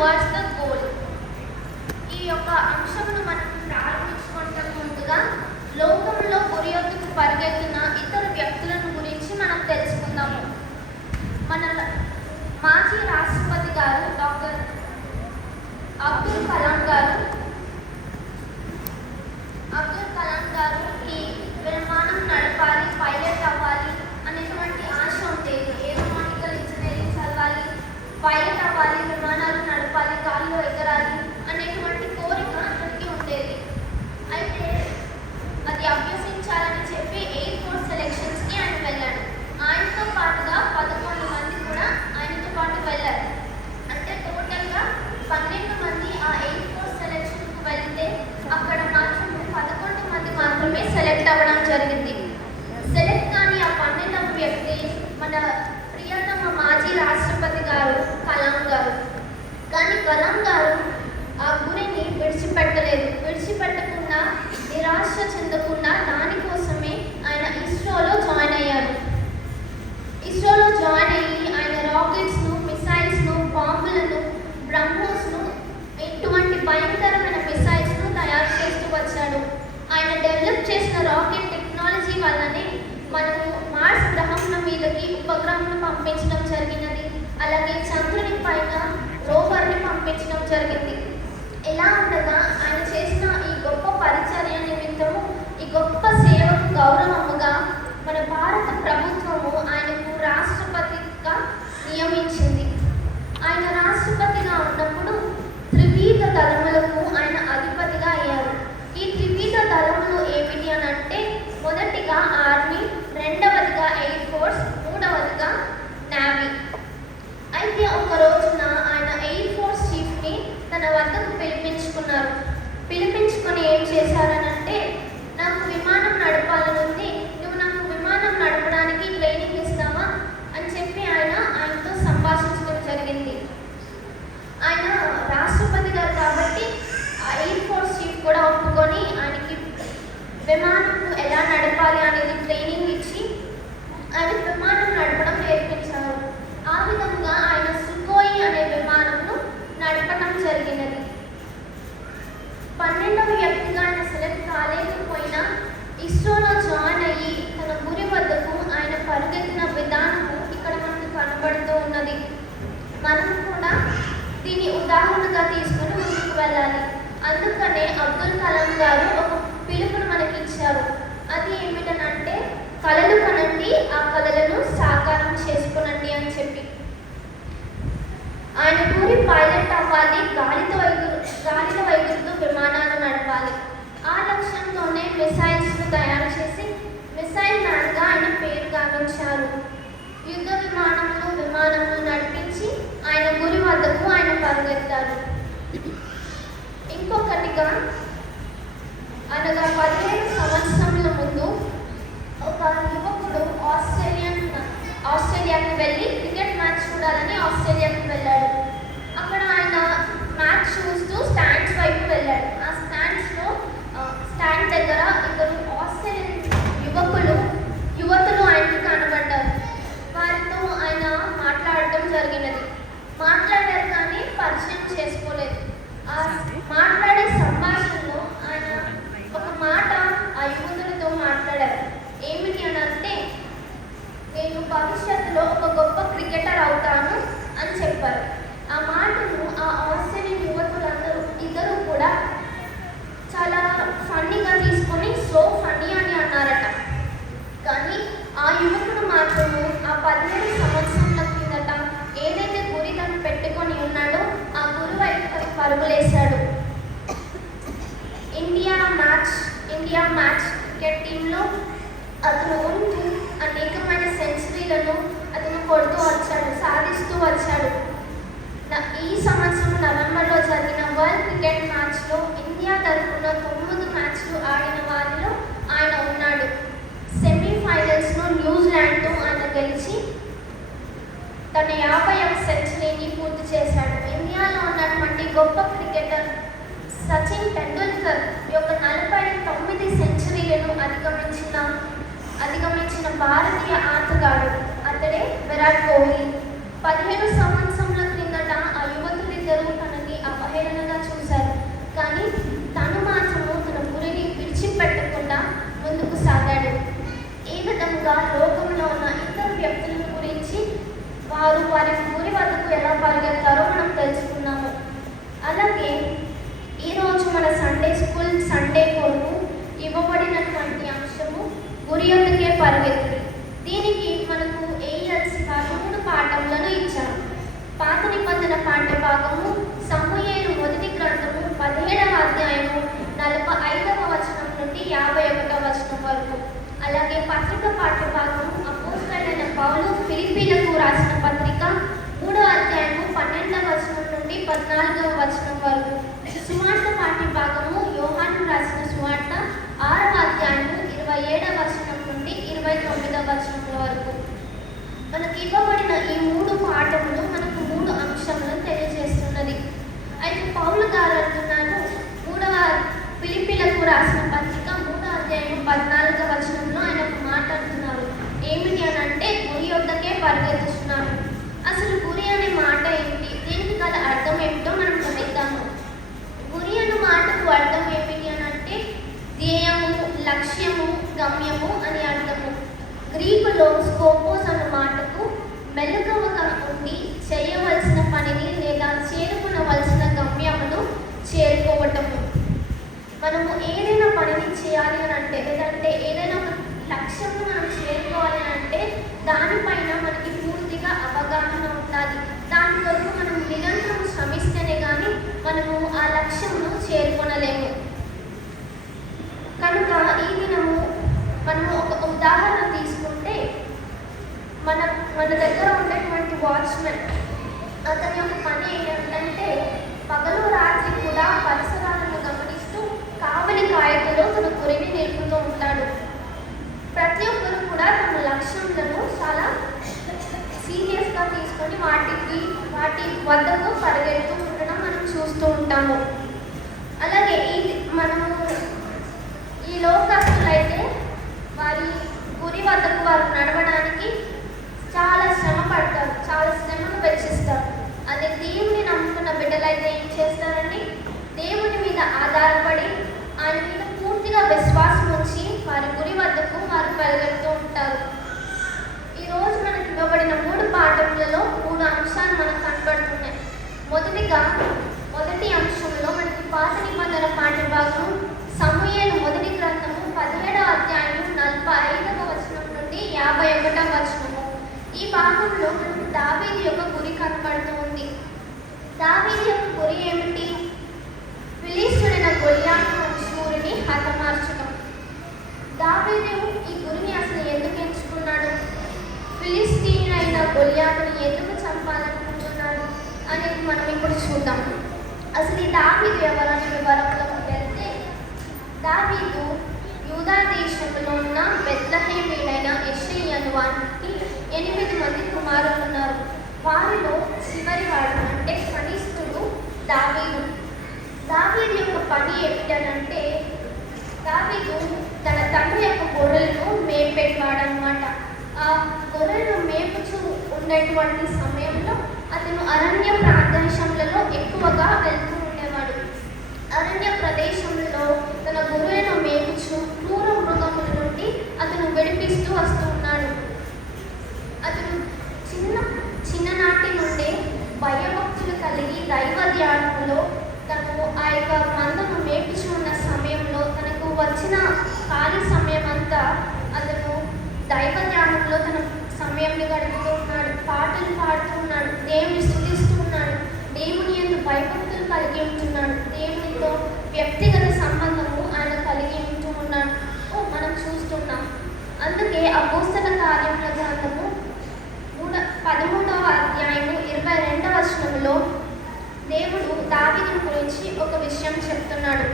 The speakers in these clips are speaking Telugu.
Towards the goal. ఈ యొక్క అంశమును మనం ప్రారంభించుకుంటే ముందుగా లోకంలో గురియొత్తుకు పరిగెత్తిన ఇతర వ్యక్తులను గురించి మనం తెలుసుకుందాము. మన మాజీ రాష్ట్రపతి గారు డాక్టర్ అబ్దుల్ కలాం గారు ఈ విమానం నడపాలి, పైలట్ అవ్వాలి అనేటువంటి ఆశ ఉండేది. ఏరోనాటికల్ ఇంజనీరింగ్ చదవాలి, పైలట్ అవ్వాలి, విమానాలు నడపాలి, గాల్లో ఎగరాలి అనేటువంటి కోరిక అతనికి ఉండేది. అయితే అది అభ్యసించాలని చెప్పి ఎయిర్ ఫోర్స్ సెలెక్షన్స్కి ఆయన వెళ్ళాడు. ఆయనతో పాటుగా 11 మంది కూడా ఆయనతో పాటు వెళ్ళారు. అంటే టోటల్గా 12 మంది ఆ ఎయిర్ ఫోర్స్ సెలెక్షన్కు వెళ్తే అక్కడ మాత్రం 11 మంది మాత్రమే సెలెక్ట్ అవ్వడం జరిగింది. సెలెక్ట్ కానీ ఆ 12వ వ్యక్తి మన ప్రియతమ మాజీ రాష్ట్రపతి గారు కలాం గారు. కానీ కలాం గారు ఆ గురిని విడిచిపెట్టకుండా నిరాశ చెందకుండా దానికోసమే ఆయన ఇస్రోలో జాయిన్ అయ్యారు. ఇస్రోలో జాయిన్ అయ్యి ఆయన రాకెట్స్ను, మిసైల్స్ను, బాంబులను, బ్రహ్మోస్ను ఇటువంటి భయంకరమైన మిసైల్స్ను తయారు చేస్తూ వచ్చాడు. ఆయన డెవలప్ చేసిన రాకెట్ టెక్నాలజీ వల్లనే మనము మార్స్ గ్రహంల మీదకి ఉపగ్రహంను పంపించడం జరిగినది. అలాగే చంద్రుని పైన రోవర్ని పంపించడం జరిగింది. ఇలా ఉండగా ఆయన చేసిన ఈ గొప్ప పరిచర్య నిమిత్తము, ఈ గొప్ప సేవకు గౌరవముగా మన భారత ప్రభుత్వము ఆయనకు రాష్ట్రపతిగా నియమించింది. ఆయన రాష్ట్రపతిగా ఉన్నప్పుడు త్రివిధ దళములకు ఆయన అధిపతిగా అయ్యారు. ఈ త్రివిధ దళములు ఏమిటి అని అంటే, మొదటిగా ఆర్మీ, రెండవదిగా ఎయిర్ ఫోర్స్, మూడవదిగా నేవీ. అయితే ఒక రోజున ఆయన ఎయిర్ ఫోర్స్ చీఫ్ని తన వద్దకు పిలిపించుకొని ఏం చేశారనంటే, నాకు విమానం నడపాలనుంది, నువ్వు నాకు విమానం నడపడానికి ట్రైనింగ్ ఇస్తావా అని చెప్పి ఆయనతో సంభాషించడం జరిగింది. ఆయన రాష్ట్రపతి గారు కాబట్టి ఆ ఎయిర్ ఫోర్స్ చీఫ్ కూడా ఒప్పుకొని ఆయనకి విమానం ఎలా నడపాలి అనేది ట్రైనింగ్ ఇచ్చి ఆయన విమానం నడపడం నేర్పించారు. ఆ విధంగా ఆయన సుఖోయి అనే విమానంను నడపడం జరిగినది. 12వ వ్యక్తిగా ఆయన సెలెక్ట్ కాలేకపోయినా ఇస్రోలో జాయిన్ అయ్యి తన గురి వద్దకు ఆయన పరిగెత్తిన విధానము ఇక్కడ మనకు కనబడుతూ ఉన్నది. మనం కూడా దీన్ని ఉదాహరణగా తీసుకుని ముందుకు వెళ్ళాలి. అందుకనే అబ్దుల్ కలాం గారు ఒక పిలుపును మనకి ఇచ్చారు. అది ఏమిటనంటే, కలలు కనండి, ఆ కలలను సాకారం చేసుకునండి అని చెప్పి. ఆయన గురి పైలట్ అవ్వాలి, గాలిలో ఎగురుతూ విమానాలు నడపాలి. ఆ లక్ష్యంతోనే మిసైల్స్ను తయారు చేసి మిసైల్ మ్యాన్గా ఆయన పేరు గావించారు. యుద్ధ విమానములు నడిపించి ఆయన గురి వద్దకు ఆయన పరిగెత్తారు. ఇంకొకటిగా అనగా 15 సంవత్సరముల ముందు ఒక యువకుడు ఆస్ట్రేలియాకి వెళ్ళి క్రికెట్ మ్యాచ్ చూడాలని ఆస్ట్రేలియాకి వెళ్ళాడు. అక్కడ ఆయన మ్యాచ్ చూస్తూ స్టాండ్స్ వైపు వెళ్ళాడు. ఆ స్టాండ్ దగ్గర ఇద్దరు ఆస్ట్రేలియన్ యువతులు ఆయనకి కనబడ్డారు. వారితో ఆయన మాట్లాడటం జరిగినది. మాట్లాడారు కానీ పరిచయం చేసుకోలేదు. ఆ మాట్లాడే సంభాషణలో ఆయన ఒక మాట ఆ యువతులతో మాట్లాడారు. ఏమిటి అని అంటే, నేను భవిష్యత్తులో ఒక గొప్ప క్రికెటర్ అవుతాను అని చెప్పారు. ఆ మాటను ఆ ఆస్ట్రేలియన్ ఇద్దరు కూడా చాలా ఫన్నీగా తీసుకొని సో ఫన్నీ అని అన్నారట. కానీ ఆ యువకుడు మాత్రము ఆ 17 సంవత్సరాల కిందట ఏదైతే గురి తను పెట్టుకొని ఉన్నాడో ఆ గురి వైపు పరుగులేశాడు. ఇండియా మ్యాచ్ క్రికెట్ టీంలో అతను ఉంటూ అనేకమైన సెంచరీలను అతను కొడుతూ వచ్చాడు, సాధిస్తూ వచ్చాడు. ఈ సంవత్సరం నవంబర్లో జరిగిన వరల్డ్ క్రికెట్ మ్యాచ్లో ఇండియా తరఫున 9 మ్యాచ్లు ఆడిన వారిలో ఆయన ఉన్నాడు. సెమీఫైనల్స్లో న్యూజిలాండ్తో ఆయన గెలిచి తన 50వ సెంచరీని పూర్తి చేశాడు. ఇండియాలో ఉన్నటువంటి గొప్ప క్రికెటర్ సచిన్ టెండూల్కర్ యొక్క 49 సెంచరీలను అధిగమించిన భారతీయ ఆటగాడు అతడే విరాట్ కోహ్లీ. 15 సంవత్సరాల క్రిందట ఆ యువతులిద్దరూ తన పరిగెత్తారో మనం తెలుసుకున్నాము. అలాగే ఈరోజు మన సండే కొరకు ఇవ్వబడినటువంటి అంశము గురి యొద్దకే పరిగెత్తుడి. దీనికి మనకు ఏఎల్సి వారు 3 పాఠములను ఇచ్చారు. పాత నిబంధన పాఠ్య భాగము సమూయేలు మొదటి గ్రంథము 17వ అధ్యాయము 45వ వచనం నుండి 51వ వచనం వరకు. అలాగే పత్రిక పాఠ్య భాగము అపోస్తలుడైన పౌలు ఫిలిప్పీలకు రాసిన పత్రిక 3వ అధ్యాయము 12వ వచనం నుండి 14వ వచనం వరకు. సువార్త పాఠ్య భాగము యోహాను రాసిన సువార్త 6వ అధ్యాయము 27వ వచనం నుండి 29వ వచనం వరకు. మనకి ఇవ్వబడిన ఈ 3 పాఠములు మనకు 3 అంశములను తెలియజేస్తున్నది. అయితే పౌలు గారు అంటున్నారు, ఫిలిప్పీలకు రాసిన పత్రిక 3వ అధ్యాయం 14వ వచనంలో ఆయన ఒక మాట అంటున్నారు. ఏమిటి అని అంటే గురి యొద్దకే పరిగెత్తుతున్నారు. అసలు గురి అనే మాట ఏంటి, దీనికి గల అర్థం ఏమిటో మనం గ్రహిద్దాము. గురి అనే మాటకు అర్థం ఏమిటి అని అంటే ధ్యేయము, లక్ష్యము, గమ్యము అని అర్థము. గ్రీకులో స్కోపోస్ అన్న మాటకు మెలకువగా ఉండి చేయవలసిన పనిని లేదా చేరుకునవలసిన గమ్యమును చేరుకోవటము. మనము ఏదైనా పనిని చేయాలి అని అంటే, లేదంటే ఏదైనా ఒక లక్ష్యంను మనం చేరుకోవాలి అని అంటే దానిపైన మనకి పూర్తిగా అవగాహన ఉండాలి. దాని కొరకు మనం నిరంతరం శ్రమిస్తేనే కానీ మనము ఆ లక్ష్యమును చేరుకొనలేము. కనుక ఈ దినము మనము ఒక ఉదాహరణ తీసుకుంటే మన దగ్గర ఉండేటువంటి వాచ్మెన్, అతని యొక్క పని ఏంటంటే పగలు రాత్రి కూడా పరిసరాలను గమనిస్తూ కావలి కాయతలో తన గురిని నిలుపుతూ ఉంటాడు. ప్రతి ఒక్కరు కూడా తమ లక్ష్యాలను చాలా సీరియస్గా తీసుకొని వాటి వద్దకు పరిగెడుతూ ఉండడం మనం చూస్తూ ఉంటాము. అలాగే మనము ఈ లోకస్తులైతే వారి గురి వద్దకు వారు నడవడానికి చాలా శ్రమ పడతారు, చాలా శ్రమను వెచ్చిస్తారు. అదే దేవుని నమ్ముకున్న బిడ్డలైతే ఏం చేస్తారండి, దేవుని మీద ఆధారపడి ఆయన మీద పూర్తిగా విశ్వాసం ఉంచి వారి గురి వద్దకు వారు పరిగెడుతూ ఉంటారు. ఈరోజు మనకు ఇవ్వబడిన 3 పాఠములలో 3 అంశాలు మనకు కనబడుతున్నాయి. మొదటి అంశంలో మనకి పాత నిబంధన పాఠ్య భాగం సమూయేలు మొదటి గ్రంథము 17వ అధ్యాయము 45వ వచనం నుండి 51వ వచనము. ఈ భాగంలో మనకు దావీదు యొక్క గురి కనబడుతూ ఉంది. దావీదు యొక్క గురి ఏమిటి? ఫిలిష్తీయుడైన గొల్యాతు మనుషుని హతమార్చడం. దావీదు ఈ గురిని అసలు ఎందుకు ఎంచుకున్నాడు? ఫిలిష్తీయుడైన గొల్యాతుని ఎందుకు చంపాలనుకుంటున్నాడు అనేది మనం ఇప్పుడు చూద్దాం. అసలు ఈ దావీదు ఎవరని వివరంలోకి వెళ్తే, దావీదు యూదా దేశంలో ఉన్న బెత్లెహేమీయుడైన యెష్షయి అను వానికి 8 మంది కుమారులు ఉన్నారు. వారిలో చివరివాడు అంటే కనిష్ఠుడు దావీదు. దావీదు యొక్క పని ఏమిటనంటే, దావీదు తన తండ్రి యొక్క గొర్రెలను మేపేవాడనమాట. ఆ గొర్రెలను మేపుచూ ఉండేటువంటి సమయంలో అతను అరణ్య ప్రదేశంలో ఎక్కువగా వెళ్తూ ఉండేవాడు. అరణ్య ప్రదేశంలో తన గొర్రెలను మేపుచూ క్రూర మృగముల నుండి అతను విడిపిస్తూ వస్తూ ఉన్నాడు. అతను చిన్ననాటి నుండే భయభక్తులు కలిగి దైవ ధ్యానంలో తను ఆ యొక్క మందను మేపుచూ ఉన్న సమయంలో తనకు వచ్చిన ఖాళీ సమయం అంతా అతను దైవ ధ్యానంలో తన సమయాన్ని గడుపుతూ ఉన్నాడు. పాటలు పాడుతూ ఉన్నాడు, దేవుని స్తుతిస్తూ ఉన్నాడు, దేవుని యందు భయభక్తులు కలిగి ఉంటున్నాడు, దేవునితో వ్యక్తిగత సంబంధము ఆయన కలిగి ఉంటూ ఉన్నాడు. మనం చూస్తున్నాం. అందుకే అపోస్తల కార్యముల గ్రంథము 13వ అధ్యాయము 22వ వచనంలో దేవుడు దావీదుని గురించి ఒక విషయం చెప్తున్నాడు.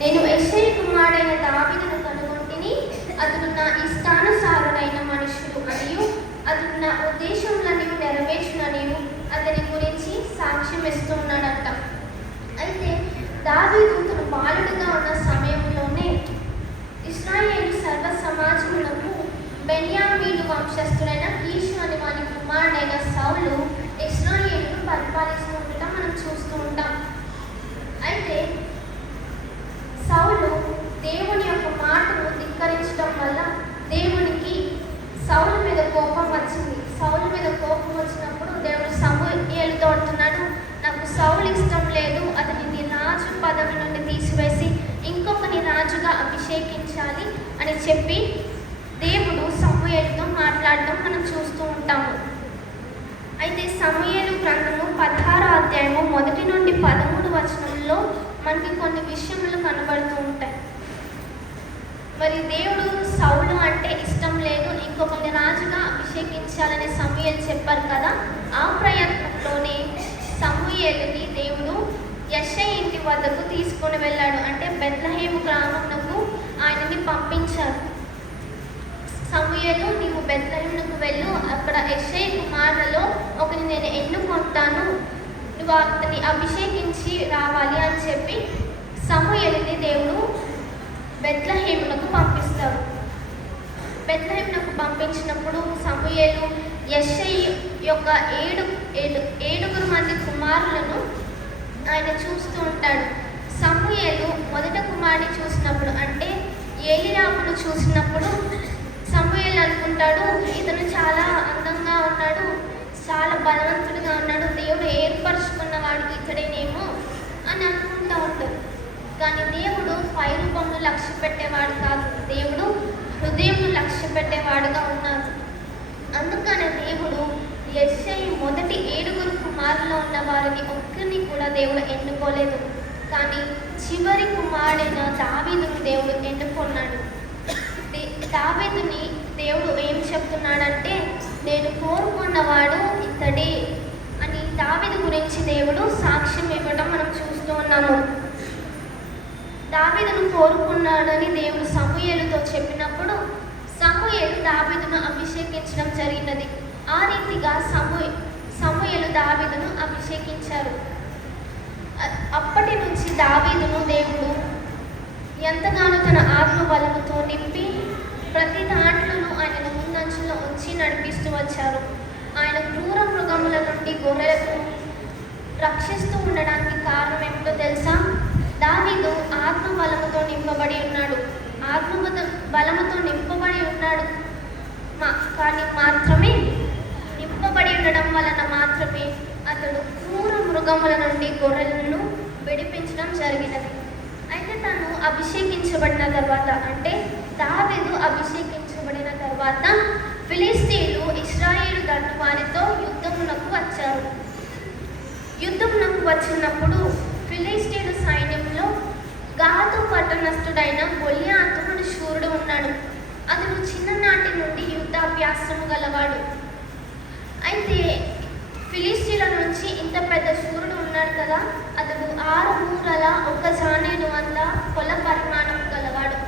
నేను యెష్షయి కుమారుడైన దావీదును కనుగొంటిని, అతను నా ఇష్టానుసారుడైన మనుషుడు మరియు అతను నా ఉద్దేశములను నెరవేర్చునని అతని గురించి సాక్ష్యం ఇస్తున్నాడంట. అయితే దావీదు తన బాలుడిగా ఉన్న సమయంలోనే ఇశ్రాయేలు సర్వ సమాజములకు బెన్యామీను వంశస్థులైన కీషు అని వారి కుమారుడైన సౌలు ఇశ్రాయేలును పరిపాలిస్తూ ఉండటం మనం చూస్తూ ఉంటాం. అయితే సౌలు దేవుని యొక్క మాటను ధిక్కరించడం వల్ల దేవునికి సౌలు మీద కోపం వచ్చింది. సౌలు మీద కోపం వచ్చినప్పుడు దేవుడు సమూయేలుతో పదవి నుండి తీసివేసి ఇంకొకని రాజుగా అభిషేకించాలి అని చెప్పి దేవుడు సమూయేలుతో మాట్లాడటం మనం చూస్తూ ఉంటాము. అయితే సమూయేలు గ్రంథము 16వ అధ్యాయము 1 నుండి 13 వచనంలో మనకి కొన్ని విషయములు కనబడుతూ ఉంటాయి. మరి దేవుడు సౌలు అంటే ఇష్టం లేదు, ఇంకొకరిని రాజుగా అభిషేకించాలని సమూయేలు చెప్పారు కదా. ఆ ప్రయత్నంలోనే సమూయేలుని దేవుడు యెష్షయి ఇంటి వద్దకు తీసుకొని వెళ్ళాడు. అంటే బెత్లెహేము గ్రామమునకు ఆయనని పంపించారు. సమూయేలు, నీవు బెత్లెహేమునకు వెళ్ళు, అక్కడ యెష్షయి కుమారులలో ఒకరిని నేను ఎన్నుకుంటాను, నువ్వు అతన్ని అభిషేకించి రావాలి అని చెప్పి సమూయేలుని దేవుడు బెత్లెహేమునకు పంపిస్తాడు. బెత్లెహేమునకు పంపించినప్పుడు సమూయేలు యెష్షయి యొక్క ఏడుగురు మంది కుమారులను ఆయన చూస్తూ ఉంటాడు. సమూయేలు మొదట కుమారుని చూసినప్పుడు, అంటే ఏలీయాబును చూసినప్పుడు సమూయేలు అనుకుంటాడు, ఇతను చాలా అందంగా ఉన్నాడు, చాలా బలవంతుడిగా ఉన్నాడు, దేవుడు ఏర్పరచుకున్నవాడు ఇతడేనేమో అని అనుకుంటూ ఉంటాడు. కానీ దేవుడు పై రూపంలో లక్ష్య పెట్టేవాడు కాదు, దేవుడు హృదయంలో లక్ష్య పెట్టేవాడుగా ఉన్నాడు. అందుకనే దేవుడు యెష్షయి మొదటి 7 కుమారుల్లో ఉన్న వారిని ఒక్కరిని కూడా దేవుడు ఎన్నుకోలేదు. కానీ చివరి కుమారుడైన దావీదుని దేవుడు ఎన్నుకున్నాడు. దావీదుని దేవుడు ఏం చెప్తున్నాడంటే, నేను కోరుకున్నవాడు ఇతడే అని దావీదు గురించి దేవుడు సాక్ష్యం ఇవ్వడం మనం చూస్తూ ఉన్నాము. దావీదును కోరుకున్నాడని దేవుడు సమూయేలుతో చెప్పినప్పుడు సమూయేలు దావీదును అభిషేకించడం జరిగినది. ఆ రీతిగా సమూయేలు దావీదును అభిషేకించారు. అప్పటి నుంచి దావీదును దేవుడు ఎంతగానో తన ఆత్మ బలముతో నింపి ప్రతి దాంట్లోనూ ఆయనను ముందంచులో ఉంచి నడిపిస్తూ వచ్చారు. ఆయన క్రూర మృగముల నుండి గొర్రెలను రక్షిస్తూ ఉండడానికి కారణం ఏమిటో తెలుసా? దావీదు ఆత్మ బలముతో నింపబడి ఉన్నాడు. బలముతో నింపబడి ఉన్నాడు కానీ మాత్రమే నింపబడి ఉండడం వలన మాత్రమే అతడు క్రూర మృగముల నుండి గొర్రెలను విడిపించడం జరిగినది. అయితే తను అభిషేకించబడిన తర్వాత, అంటే దావీదు అభిషేకించబడిన తర్వాత ఫిలిష్తీయులు ఇశ్రాయేలు దండు వారితో యుద్ధమునకు వచ్చారు. యుద్ధమునకు వచ్చినప్పుడు ఫిలిష్తీయుల సైన్యంలో గాతు పట్టణస్థుడైన గొల్యాతు అనే శూరుడు ఉన్నాడు. అతను చిన్ననాటి నుండి యుద్ధాభ్యాసము గలవాడు. అయితే ఫిలిష్తీయుల నుంచి ఇంత పెద్ద శూరుడు ఉన్నాడు కదా, అతడు 6 మూరల 1 జానేడు అంత కొల పరిమాణం గలవాడు.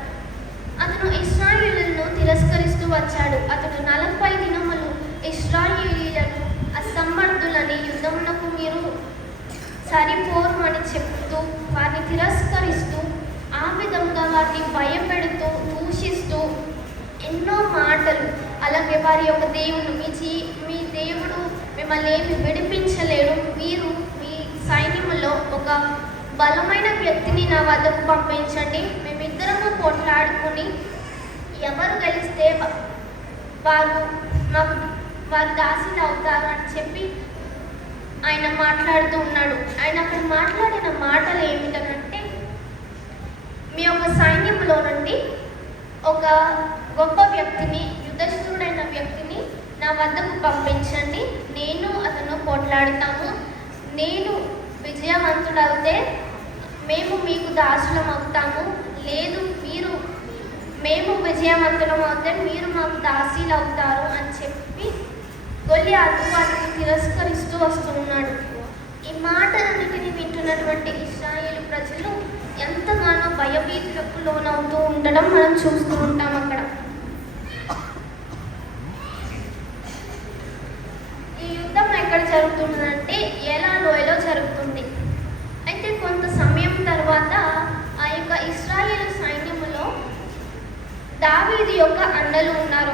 అతను ఇశ్రాయేలీయులను తిరస్కరిస్తూ వచ్చాడు. అతడు 40 దినములు ఇశ్రాయేలీయులను అసమర్థులని, యుద్ధమునకు మీరు సరిపోరు అని చెప్తూ వారిని తిరస్కరిస్తూ, ఆ విధంగా వారిని భయపెడుతూ దూషిస్తూ ఎన్నో మాటలు, అలాగే వారి యొక్క దేవుడు మీ దేవుడు మిమ్మల్ని ఏమి విడిపించలేడు, మీరు మీ సైన్యంలో ఒక బలమైన వ్యక్తిని నా వద్దకు పంపించండి, మేమిద్దరము పోట్లాడుకొని ఎవరు గెలిస్తే వారు దాసులు అవుతారు అని చెప్పి ఆయన మాట్లాడుతూ ఉన్నాడు. ఆయన అక్కడ మాట్లాడిన మాటలు ఏమిటనంటే, మీ యొక్క సైన్యంలో నుండి ఒక గొప్ప వ్యక్తిని, యుద్ధశూరుడైన వ్యక్తిని నా వద్దకు పంపించండి, నేను అతను పోట్లాడుతాము, నేను విజయవంతుడవుతే మేము మీకు దాసులం అవుతాము, లేదు మేము విజయవంతులం అవుతే మీరు మాకు దాసీలు అవుతారు అని చెప్పి గొల్యాతు వారిని తిరస్కరిస్తూ వస్తున్నాడు. ఈ మాటలన్నిటిని వింటున్నటువంటి ఇశ్రాయేలు ప్రజలు ఎంతగానో భయభీతులకు లోనవుతూ ఉండడం మనం చూస్తూ ఉంటాం. అక్కడ ఈ యుద్ధం ఎక్కడ జరుగుతుందంటే ఏలా లోయలో జరుగుతుంది. అయితే కొంత సమయం తర్వాత ఆ యొక్క ఇశ్రాయేలు సైన్యములో దావీదు యొక్క అన్నలు ఉన్నారు.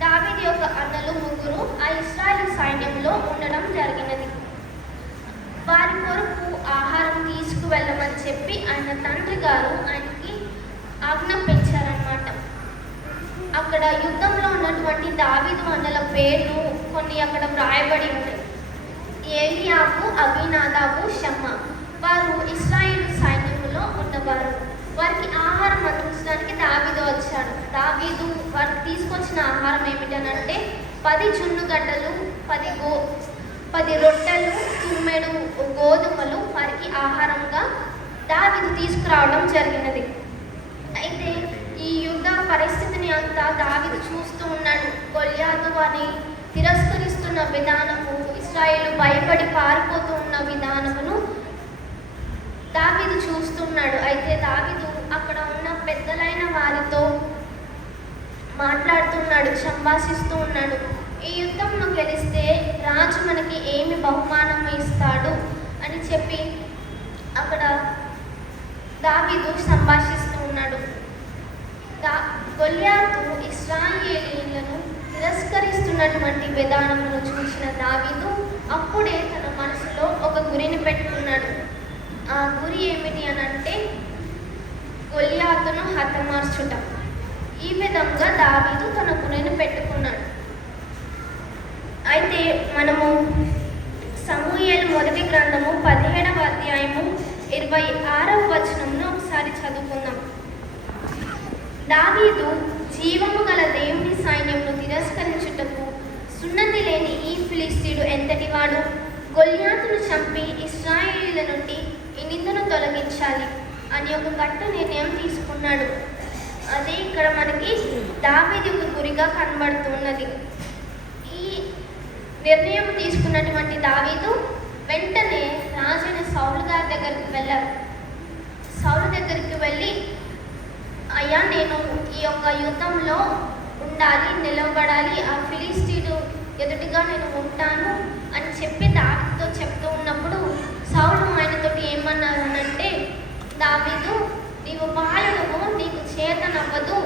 దావీదు యొక్క అన్నలు 3 ఆ ఇశ్రాయేలు సైన్యంలో ఉండడం జరిగినది. వారి కొరకు ఆహారం తీసుకువెళ్ళమని చెప్పి ఆయన తండ్రి గారు ఆయనకి ఆజ్ఞాపించారనమాట. అక్కడ యుద్ధంలో ఉన్నటువంటి దావీదు అన్నల పేర్లు కొన్ని అక్కడ వ్రాయబడి ఉన్నాయి. ఏలియాబు, అబీనాదాబు, షమ్మా. వారు ఇశ్రాయేలు సైన్యంలో దావీదు వారికి తీసుకొచ్చిన ఆహారం ఏమిటనంటే 10 జున్నుగడ్డలు, 10 రొట్టెలు, తుమ్మెడు గోధుమలు వారికి ఆహారంగా దావీదు తీసుకురావడం జరిగినది. అయితే ఈ యుద్ధ పరిస్థితిని అంతా దావీదు చూస్తూ ఉన్నాడు. గొల్యాతు వారిని తిరస్కరిస్తున్న విధానము, ఇశ్రాయేలు భయపడి పారిపోతూ ఉన్న విధానమును దావీదు చూస్తున్నాడు. అయితే దావీదు అక్కడ ఉన్న పెద్దలైన వారితో మాట్లాడుతున్నాడు, సంభాషిస్తూ ఉన్నాడు. ఈ యుద్ధంలో గెలిస్తే రాజు మనకి ఏమి బహుమానం ఇస్తాడు అని చెప్పి అక్కడ దావీదు సంభాషిస్తూ ఉన్నాడు. గొల్యాతు ఇశ్రాయేలీయులను తిరస్కరిస్తున్నటువంటి విధానమును చూసిన దావీదు అప్పుడే తన మనసులో ఒక గురిని పెట్టుకున్నాడు. ఆ గురి ఏమిటి అనంటే గొల్యాతును హతమార్చుట. ఈ విధంగా దావీదు తన గురిని పెట్టుకున్నాడు. అయితే మనము సమూయేలు మొదటి గ్రంథము 17వ అధ్యాయము 26వ వచనంను ఒకసారి చదువుకుందాం. దావీదు జీవము గల దేవుని సైన్యమును తిరస్కరించుటకు సున్నతి లేని ఈ ఫిలిస్తీయుడు ఎంతటివాడు? గొల్యాతును చంపి ఇశ్రాయేలీయుల నుండి ఈ నిందను తొలగించాలి అని ఒక గట్టు నిర్ణయం తీసుకున్నాడు. అదే ఇక్కడ మనకి దావీదు ఒక గురిగా కనబడుతున్నది. ఈ నిర్ణయం తీసుకున్నటువంటి దావీదు వెంటనే రాజైన సౌలు గారి దగ్గరికి వెళ్ళారు. సౌలు దగ్గరికి వెళ్ళి, అయ్యా, నేను ఈ యొక్క యుద్ధంలో ఉండాలి, నిలబడాలి, ఆ ఫిలిస్తీయుడు ఎదుటిగా నేను ఉంటాను అని చెప్పి దావీదుతో చెప్తూ ఉన్నప్పుడు సౌలు ఆయనతోటి ఏమన్నారు అనంటే, దావీదు, నీవు బాలుడువు, నీకు చేతనవ్వదు,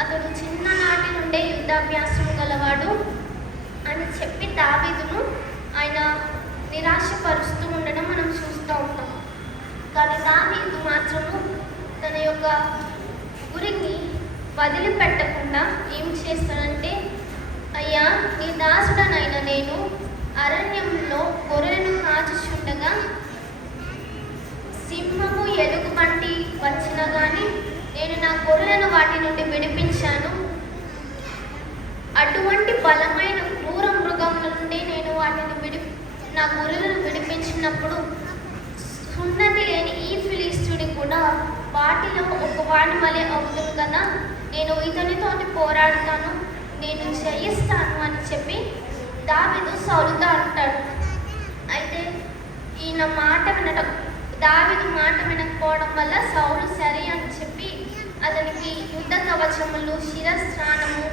అతడు చిన్ననాటి నుండే యుద్ధాభ్యాసం గలవాడు అని చెప్పి దావీదును ఆయన నిరాశపరుస్తూ ఉండడం మనం చూస్తూ ఉంటాం. కానీ దావీదు మాత్రము తన యొక్క గురిని వదిలిపెట్టకుండా ఏం చేస్తానంటే, అయ్యా, నీ దాసుడనైన నేను అరణ్యంలో గొర్రెలను కాచుచుండగా సింహము ఎలుగుబంటి వచ్చినా కానీ నేను నా గొర్రెలను వాటి నుండి విడిపించాను. అటువంటి బలమైన క్రూర మృగముల నుండి నేను వాటిని నా గొర్రెలను విడిపించినప్పుడు సున్నతి లేని ఈ ఫిలిస్తీయుడు కూడా వాటిలో ఒక వాడి వలె అవుతుంది కదా, నేను ఇతనితోటి పోరాడుతాను, నేను జయిస్తాను అని చెప్పి దావీదు సౌలుతో అంటాడు. అయితే ఈయన దావీదు మాట వినకపోవడం వల్ల సౌలు సరే అని చెప్పి అతనికి యుద్ధ కవచములు, శిరస్త్రాణము,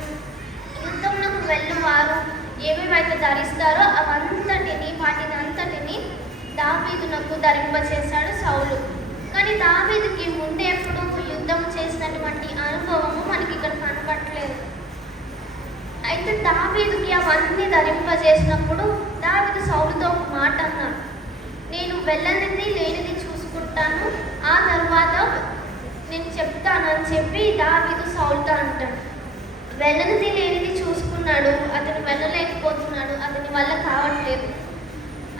యుద్ధంలో వెళ్ళువారు ఏమేమైతే ధరిస్తారో వాటిని అంతటిని దావీదునకు ధరింపచేశాడు సౌలు. కానీ దావీదుకి ముందే ఎప్పుడు యుద్ధం చేసినటువంటి అనుభవము మనకి ఇక్కడ కనపడలేదు. అయితే దావీదుకి అవన్నీ ధరింపజేసినప్పుడు దావీదు సౌలుతో ఒక మాట అన్నాడు, నేను వెళ్ళనిది లేనిది చూసుకుంటాను, ఆ తర్వాత నేను చెప్తాను అని చెప్పి దావీదు సౌలుతో అంటాడు. వెళ్ళనిది లేనిది చూసుకున్నాడు, అతను వెళ్ళలేకపోతున్నాడు, అతని వల్ల కావట్లేదు.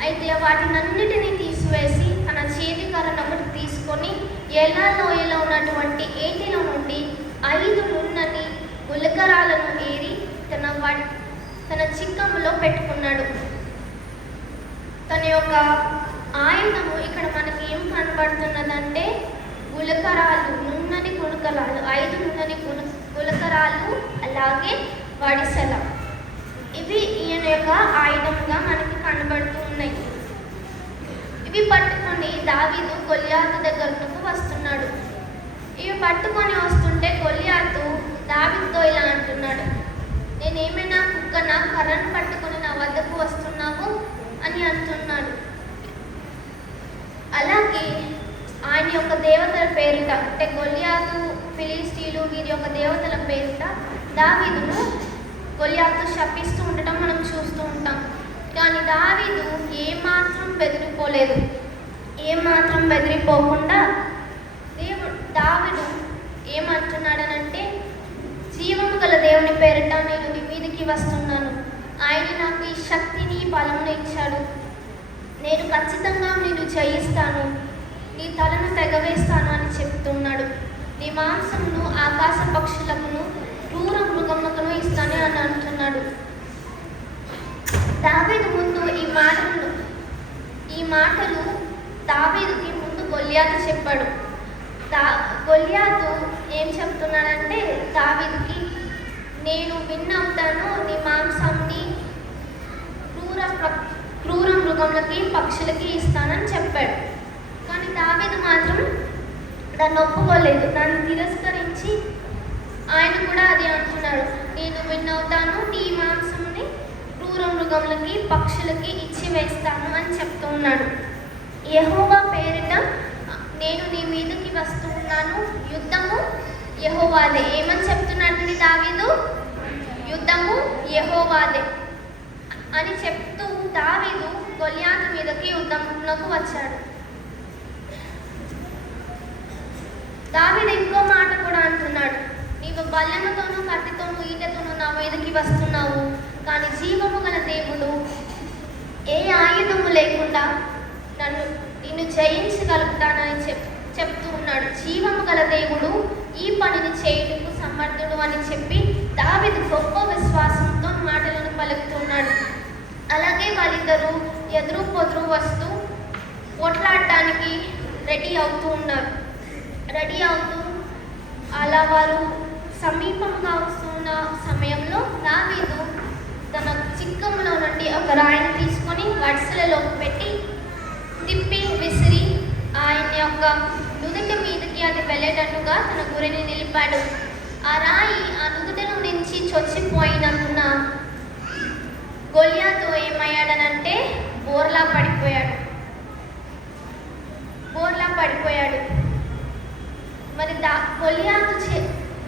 అయితే వాటినన్నిటినీ తీసివేసి తన చేతి కర్రను ఒకటి తీసుకొని ఎల్లా లోయలో ఉన్నటువంటి ఏటిలో నుండి 5 నున్నని గులకరాలను ఏరి తన చిక్కములో పెట్టుకున్నాడు. తన యొక్క ఆయుధము ఇక్కడ మనకి ఏం కనబడుతున్నదంటే గులకరాలు, నున్నని గులకరాలు, 5 నున్నని గులకరాలు, అలాగే వడిసెల. ఇవి ఈయన యొక్క ఆయుధంగా మనకి కనబడుతూ ఉన్నాయి. ఇవి పట్టుకొని దావీదు గొల్యాతు దగ్గరకు వస్తున్నాడు. ఇవి పట్టుకొని వస్తుంటే గొల్యాతు దావీదుతో ఇలా అంటున్నాడు, నేనేమైనా కుక్కన, కర్రను పట్టుకొని నా వద్దకు వస్తున్నావు అని అంటున్నాడు. అలాగే ఆయన యొక్క దేవతల పేరిట, అంటే గొల్యాతు, ఫిలిస్తీయులు వీరి యొక్క దేవతల పేరిట దావీదును గొల్యాతు శపిస్తూ ఉండటం మనం చూస్తూ ఉంటాం. కానీ దావీదు ఏమాత్రం బెదిరిపోలేదు. ఏమాత్రం బెదిరిపోకుండా దావీదు ఏమంటున్నాడనంటే, జీవము గల దేవుని పేరిట నేను నీ మీదకి వస్తున్నాను, ఆయన నాకు ఈ శక్తిని, బలమును ఇచ్చాడు, నేను ఖచ్చితంగా నేను జయిస్తాను, నీ తలను తెగవేస్తాను అని చెప్తున్నాడు. నీ మాంసమును ఆకాశ పక్షులకును క్రూర మృగములను ఇస్తాను అని అంటున్నాడు. దావీదు ముందు ఈ మాటలు దావీదుకి ముందు గొల్యాతు చెప్పాడు. గొల్యాతు ఏం చెప్తున్నాడంటే దావీదుకి, నేను విన్నవుతాను, నీ మాంసాన్ని క్రూర మృగములకి పక్షులకి ఇస్తానని చెప్పాడు. కానీ దావీదు మాత్రం దాన్ని ఒప్పుకోలేదు. దాన్ని తిరస్కరించి ఆయన కూడా అది అంటున్నాడు, నేను విన్నవుతాను, నీ మాంసంని క్రూర మృగములకి పక్షులకి ఇచ్చి వేస్తాను అని చెప్తూ ఉన్నాడు. యెహోవా పేరిట నేను నీ మీదకి వస్తూ ఉన్నాను, యుద్ధము యెహోవాదే. ఏమని చెప్తున్నాడండి దావీదు? యుద్ధము యెహోవాదే అని చెప్తూ దావీదు గొల్యాతు మీదకి యుద్ధంలోకి వచ్చాడు. దావీదు ఇంకో మాట కూడా అంటున్నాడు, నీవు బల్లెముతోనూ కత్తితోనూ ఈటెతోనూ నా మీదకి వస్తున్నావు, కానీ జీవము గల దేవుడు ఏ ఆయుధము లేకుండా నిన్ను జయించగలుగుతానని చెప్తూ ఉన్నాడు. జీవము గల దేవుడు ఈ పనిని చేయుటకు సమర్థుడు అని చెప్పి దావీదు గొప్ప విశ్వాసంతో మాటలను పలుకుతున్నాడు. అలాగే వాళ్ళిద్దరూ ఎదురు పొదురు వస్తూ పోట్లాడటానికి రెడీ అవుతూ అలా వారు సమీపంగా వస్తున్న సమయంలో దావీదు తన చిక్కములో నుండి ఒక రాయిని తీసుకొని వడిసెలలోకి పెట్టి తిప్పి విసిరి ఆయన యొక్క నుదుటి మీదకి అది వెళ్ళేటట్టుగా తన గురిని నిలిపాడు. ఆ రాయి ఆ నుదుటి నుంచి చొచ్చిపోయినందున గొల్యాతు ఏమయ్యాడనంటే బోర్లా పడిపోయాడు. మరి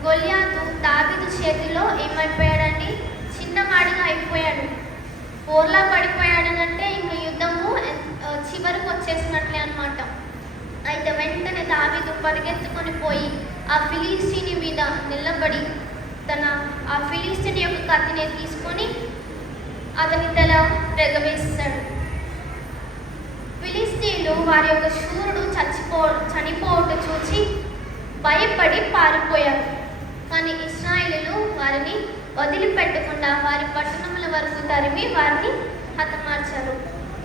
గొల్యాతు దావీదు చేతిలో ఏమైపోయాడండి? చిన్నవాడిగా అయిపోయాడు. బోర్లా పడిపోయాడనంటే ఇంకా యుద్ధము చివరికి వచ్చేసినట్లే అన్నమాట. అయితే వెంటనే దావీదు పరిగెత్తుకొని పోయి ఆ ఫిలిస్తీని మీద నిలబడి ఆ ఫిలిస్తీని యొక్క కత్తిని తీసుకొని అతని తల తెగవేస్తాడు. ఫిలిస్తీన్లు వారి యొక్క శూరుడు చనిపోవటం చూసి భయపడి పారిపోయారు. కానీ ఇశ్రాయేలీయులు వారిని వదిలిపెట్టకుండా వారి పట్టణముల వరకు తరిమి వారిని హతమార్చారు.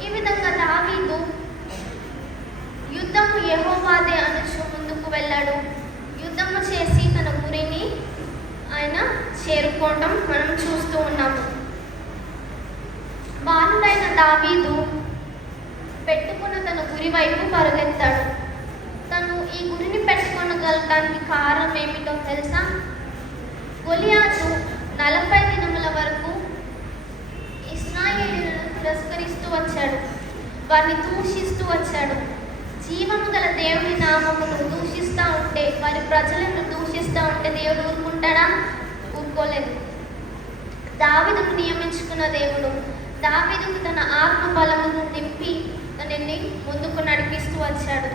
ఈ విధంగా దావీదు యుద్ధము యెహోవాదే అనుచు ముందుకు వెళ్ళాడు. యుద్ధము చేసి తన గురిని ఆయన చేరుకోవటం మనం చూస్తూ ఉన్నాము. బాలుడైన దావీదు పెట్టుకున్న తన గురి వైపు పరుగెత్తాడు. తను ఈ గురిని పెట్టుకోగలడానికి కారణం ఏమిటో తెలుసా? గొలియాతు 40 దినముల వరకు ఇశ్రాయేలీయులను తిరస్కరిస్తూ వచ్చాడు, వారిని దూషిస్తూ వచ్చాడు. జీవము గల దేవుని నామమును దూషిస్తూ ఉంటే, వారి ప్రజలను దూషిస్తూ ఉంటే దేవుడు ఊరుకుంటాడా? ఊరుకోలేదు. దావీదుకు నియమించుకున్న దేవుడు దావీదుకు తన ఆత్మ బలమును నింపి తనని ముందుకు నడిపిస్తూ వచ్చాడు.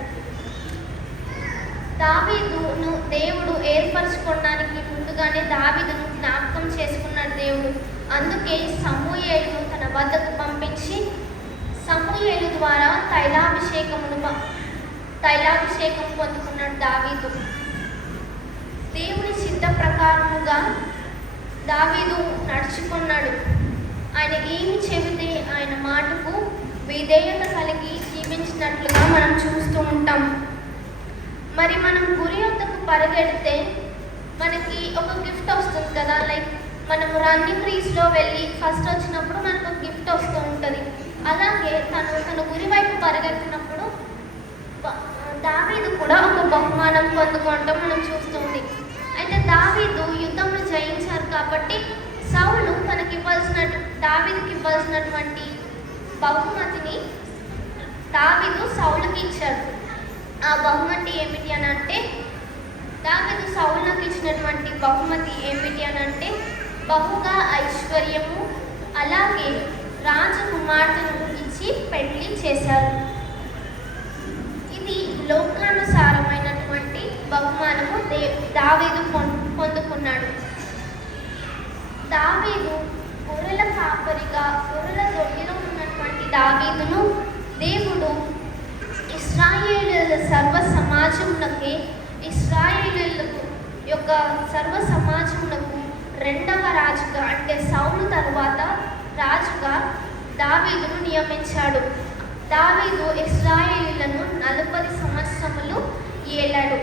దావీదును దేవుడు ఏర్పరచుకోవడానికి ముందుగానే దావీదును జ్ఞాపకం చేసుకున్నాడు దేవుడు. అందుకే సమూయేలును తన వద్దకు పంపించి సమూయేలు ద్వారా తైలాభిషేకం పొందుకున్నాడు దావీదు. దేవుని చిత్త ప్రకారముగా దావీదు నడుచుకున్నాడు. ఆయన ఏమి చెబితే ఆయన మాటకు విధేయత కలిగి జీవించినట్లుగా మనం చూస్తూ ఉంటాం. మరి మనం గురి వద్దకు పరిగెడితే మనకి ఒక గిఫ్ట్ వస్తుంది కదా. లైక్ మనం రన్నింగ్ రేస్లో వెళ్ళి ఫస్ట్ వచ్చినప్పుడు మనకు ఒక గిఫ్ట్ వస్తూ ఉంటుంది. అలాగే తన గురి వైపు పరిగెత్తినప్పుడు దావీదు కూడా ఒక బహుమానం పొందుకోవటం మనం చూస్తుంది. అయితే దావీదు యుద్ధంలో జయించారు కాబట్టి సౌలు దావీదుకి ఇవ్వాల్సినటువంటి బహుమతిని దావీదు సౌలుకి ఇచ్చాడు. ఆ బహుమతి ఏమిటి అని అంటే, దావీదు సౌలుకి ఇచ్చినటువంటి బహుమతి ఏమిటి అని అంటే బహుగా ఐశ్వర్యము, అలాగే రాజకుమార్తెను ఇచ్చి పెళ్లి చేశారు. ఇది లోకానుసారమైనటువంటి బహుమానము దావీదు పొందుకున్నాడు. దావీదు గొర్రెల కాపరిగా గొర్రెల దొడ్డిలో ఉన్నటువంటి దావీదును దేవుడు ఇశ్రాయేలీయుల సర్వ సమాజమునకు యొక్క సర్వ సమాజమునకు రెండవ రాజుగా అంటే సౌలు తరువాత రాజుగా దావీదును నియమించాడు. దావీదు ఇశ్రాయేలీయులను 40 సంవత్సరములు ఏలాడు.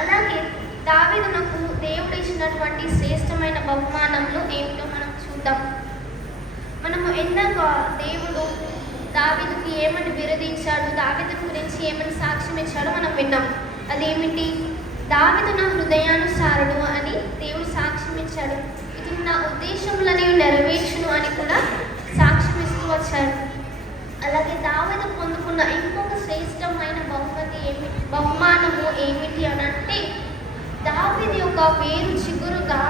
అలాగే దావీదునకు దేవుడు ఇచ్చినటువంటి శ్రేష్టమైన బహుమానములు ఏమిటో మనం చూద్దాం. మనము ఎన్నగా దేవుడు దావీదుకి ఏమని విరదించాడు, దావీదు గురించి ఏమని సాక్ష్యం ఇచ్చాడో మనం విన్నాం. అదేమిటి? దావీదు నా హృదయానుసారుడు అని దేవుడు సాక్ష్యం ఇచ్చాడు. ఇది నా ఉద్దేశములని నెరవేర్చును అని కూడా సాక్ష్యం ఇస్తూ వచ్చాడు. అలాగే దావీదు పొందుకున్న ఇంకొక శ్రేష్టమైన బహుమానము ఏమిటి అని అంటే, దావీదు యొక్క వేరు చిగురుగా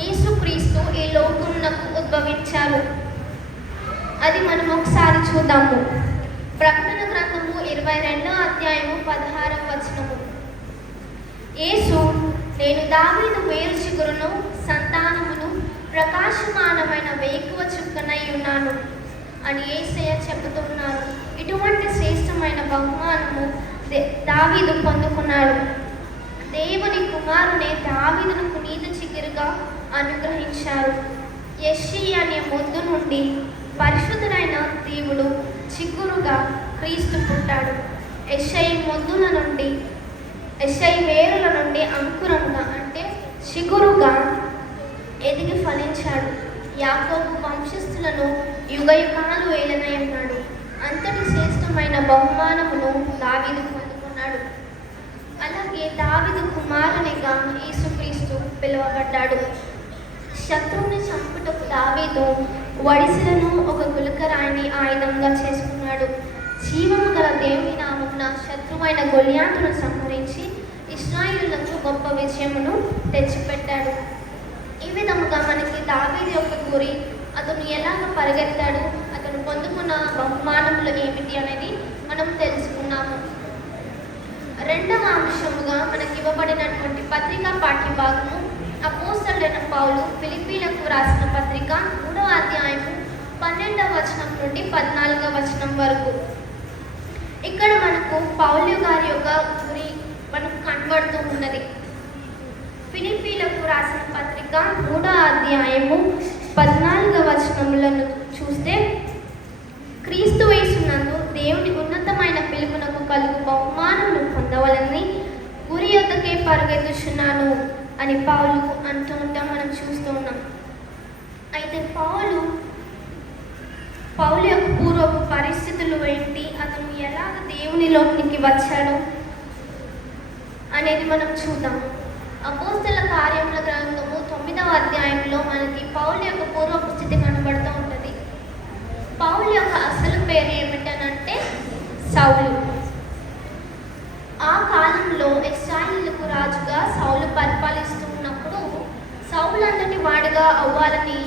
యేసుక్రీస్తు ఈ లోకమునకు ఉద్భవించారు. అది మనం ఒకసారి చూద్దాము. ప్రకటన గ్రంథము 22వ అధ్యాయము 16వ వచనము. యేసు, నేను దావీదు వేరు చిగురును, సంతానమును, ప్రకాశమానమైన వేకువ చుక్కనై ఉన్నాను అని యేసయ్య చెబుతున్నారు. ఇటువంటి శ్రేష్టమైన బహుమానము దావీదు పొందుకున్నాడు. దేవుని కుమారుని దావీదునకు నీతి చిగురుగా అనుగ్రహించారు. యెషయా అనే మొద్దు నుండి పరిశుద్ధుడైన దేవుడు చిగురుగా క్రీస్తు పుట్టాడు. యెషయా మొద్దుల నుండి, యెషయా వేరుల నుండి అంకురంగా అంటే చిగురుగా ఎదిగి ఫలించాడు. యాకోబు వంశస్థులను యుగయుగాలు ఏలనై అన్నాడు. అంతటి శ్రేష్టమైన బహుమానమును దావీదు పొందుకున్నాడు. అలాగే దావీదు కుమారునిగా యేసుక్రీస్తు పిలువబడ్డాడు. శత్రువుని చంపుటకు దావీదు వడిసెలను ఒక గులకరాయిని ఆయుధంగా చేసుకున్నాడు. జీవము గల దేవుని నామమున శత్రువైన గొలియాతును సంహరించి ఇశ్రాయేలులకు గొప్ప విజయమును తెచ్చిపెట్టాడు. ఈ విధముగా మనకి దావీదు యొక్క గురి, అతను ఎలాగ పరిగెత్తాడు, అతను పొందుకున్న బహుమానములు ఏమిటి అనేది మనం తెలుసుకున్నాము. రెండవ అంశముగా మనకి ఇవ్వబడినటువంటి పత్రికా పాఠ్యభాగము అపోస్తలుడైన పౌలు ఫిలిప్పీలకు రాసిన పత్రిక 3వ అధ్యాయము 12వ వచనం నుండి 14వ వచనం వరకు. ఇక్కడ మనకు పౌలు గారి యొక్క గురి మనకు కనబడుతూ ఉన్నది. ఫిలిప్పీలకు రాసిన పత్రిక 3వ అధ్యాయము 14వ వచనములను చూస్తే, క్రీస్తు యేసునందు దేవుని ఉన్నతమైన పిలుపునకు కలుగు బహుమానమును పొందవలని గురి యొద్దకే పరిగెత్తుచున్నాను అని పౌలు అంటూ ఉంటాం, మనం చూస్తూ ఉన్నాం. అయితే పౌలు యొక్క పూర్వపు పరిస్థితులు ఏంటి, అతను ఎలాగ దేవునిలోనికి వచ్చాడు అనేది మనం చూద్దాం. అపోస్తల కార్యముల గ్రంథము 9వ అధ్యాయంలో మనకి పౌలు యొక్క పూర్వపు స్థితి కనబడుతూ ఉంటుంది. పౌలు యొక్క అసలు పేరు ఏమిటనంటే సౌలు. ఆ కాలంలో ఇశ్రాయేలుకు రాజుగా సౌలు పరిపాలిస్తూ ఉన్నప్పుడు సౌలు అంతటి వాడిగా అవ్వాలని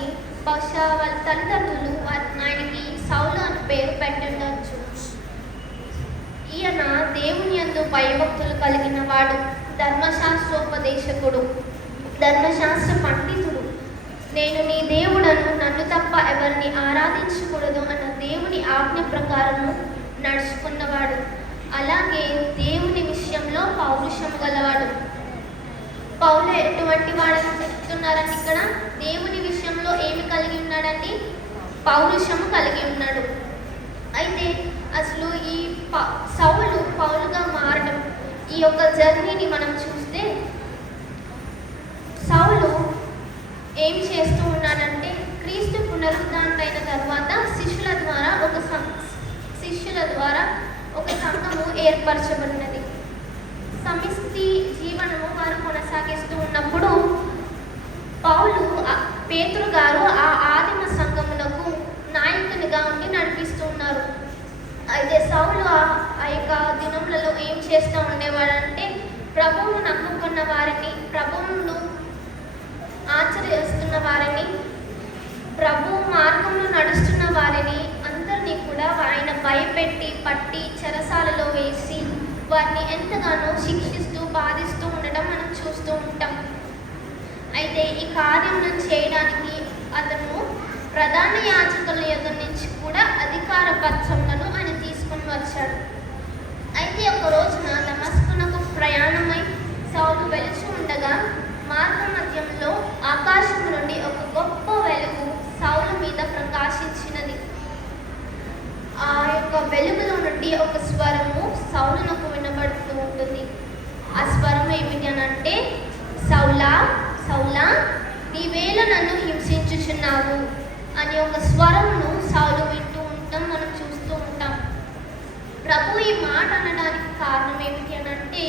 బహుశా వాళ్ళ తల్లిదండ్రులు ఆయనకి సౌలు అని పేరు పెట్టిండొచ్చు. ఈయన దేవుని యందు భయభక్తులు కలిగిన వాడు, ధర్మశాస్త్రోపదేశకుడు, ధర్మశాస్త్ర పండితుడు. నేను నీ దేవుడను, నన్ను తప్ప ఎవరిని ఆరాధించకూడదు అన్న దేవుని ఆజ్ఞ ప్రకారము నడుచుకున్నవాడు. అలాగే దేవుని విషయంలో పౌరుషం గలవాడు. పౌలు ఎటువంటి వాడని చెప్తున్నారండి ఇక్కడ? దేవుని విషయంలో ఏమి కలిగి ఉన్నాడండి? పౌరుషము కలిగి ఉన్నాడు. అయితే అసలు ఈ సౌలు పౌలుగా మారడం, ఈ యొక్క జర్నీని మనం చూస్తే సౌలు ఏం చేస్తూ ఉన్నాడంటే, క్రీస్తు పునరుద్ధానుడైన తర్వాత శిష్యుల ద్వారా ఒక సంఘము ఏర్పరచబడినది. సమిష్టి జీవనము వారు కొనసాగిస్తూ ఉన్నప్పుడు పేతురు గారు ఆ ఆదిమ సంఘమునకు నాయకునిగా ఉండి నడిపిస్తూ ఉన్నారు. అయితే సౌలు ఆ యొక్క దినములలో ఏం చేస్తూ ఉండేవాడంటే, ప్రభువును నమ్ముకున్న వారిని, ప్రభువును ఆచరిస్తున్న వారిని, ప్రభు మార్గంలో నడుస్తున్న వారిని అందరినీ కూడా ఆయన భయపెట్టి పట్టి చెరసాలలో వేసి వారిని ఎంతగానో శిక్షిస్తూ బాధిస్తూ ఉండడం మనం చూస్తూ ఉంటాం. అయితే ఈ కార్యం చేయడానికి అతను ప్రధాన యాజకుల యొద్ద నుంచి కూడా అధికార పత్రములను ఆయన తీసుకుని వచ్చాడు. అయితే ఒక రోజున దమస్కునకు ప్రయాణమై సౌలు వెలిచి ఉండగా మార్గ మధ్యంలో ఆకాశము ఆ యొక్క వెలుగులో నుండి ఒక స్వరము సౌలునకు వినబడుతూ ఉంటుంది. ఆ స్వరం ఏమిటి అని అంటే, సౌలా సౌలా నీవేళ నన్ను హింసించుచున్నావు అని ఒక స్వరమును సౌలు వింటూ ఉంటాం, మనం చూస్తూ ఉంటాం. ప్రభు ఈ మాట అనడానికి కారణం ఏమిటి అని అంటే,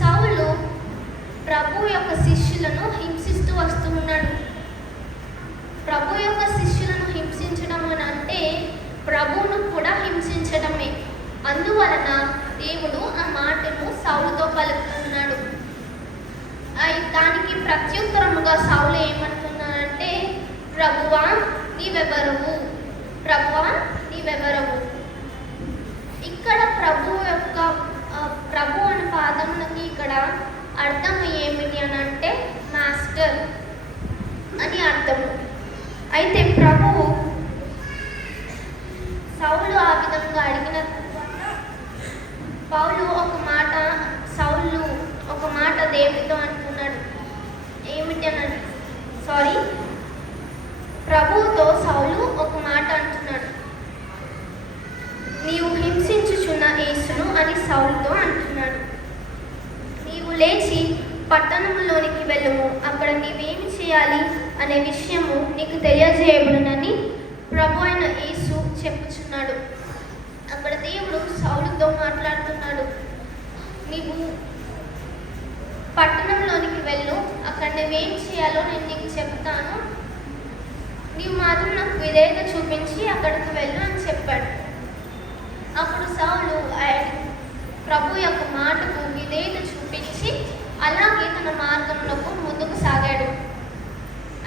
సౌలు ప్రభు యొక్క శిష్యులను హింసిస్తూ వస్తూ ఉన్నాడు. ప్రభు యొక్క శిష్యులను హింసించడం అని అంటే ప్రభువును కూడా హింసించడమే. అందువలన దేవుడు ఆ మాటను సౌలుతో పలుకుతున్నాడు. దానికి ప్రత్యుత్తరముగా సౌలు ఏమంటున్నాడంటే, ప్రభువా నీవెవరవు, ప్రభువా నీవెవరవు. ఇక్కడ ప్రభు అనే పాదమునకి ఇక్కడ అర్థం ఏమిటి అని అంటే మాస్టర్ అని అర్థము. అయితే ప్రభువు సౌలు ఆ విధంగా అడిగిన తర్వాత సౌలు ఒక మాట దేవుడితో అంటున్నాడు. ఏమిటి అని ప్రభువుతో సౌలు ఒక మాట అంటున్నాడు, నీవు హింసించుచున్న యేసును అని సౌలుతో అంటున్నాడు. నీవు లేచి పట్టణంలోనికి వెళ్ళము, అక్కడ నీవేమి చేయాలి అనే విషయము నీకు తెలియజేయబడునని ప్రభు అయిన యేసు చెప్పుచున్నాడు. అక్కడ దేవుడు సౌలుతో మాట్లాడుతున్నాడు. నీవు పట్టణంలోనికి వెళ్ళు, అక్కడ నువ్వేం చేయాలో నేను నీకు చెప్తాను, నీవు మాత్రం నాకు విధేయత చూపించి అక్కడికి వెళ్ళు అని చెప్పాడు. అప్పుడు సౌలు ప్రభు యొక్క మాటకు విధేయత చూపించి అలాగే తన మార్గంలోకి ముందుకు సాగాడు.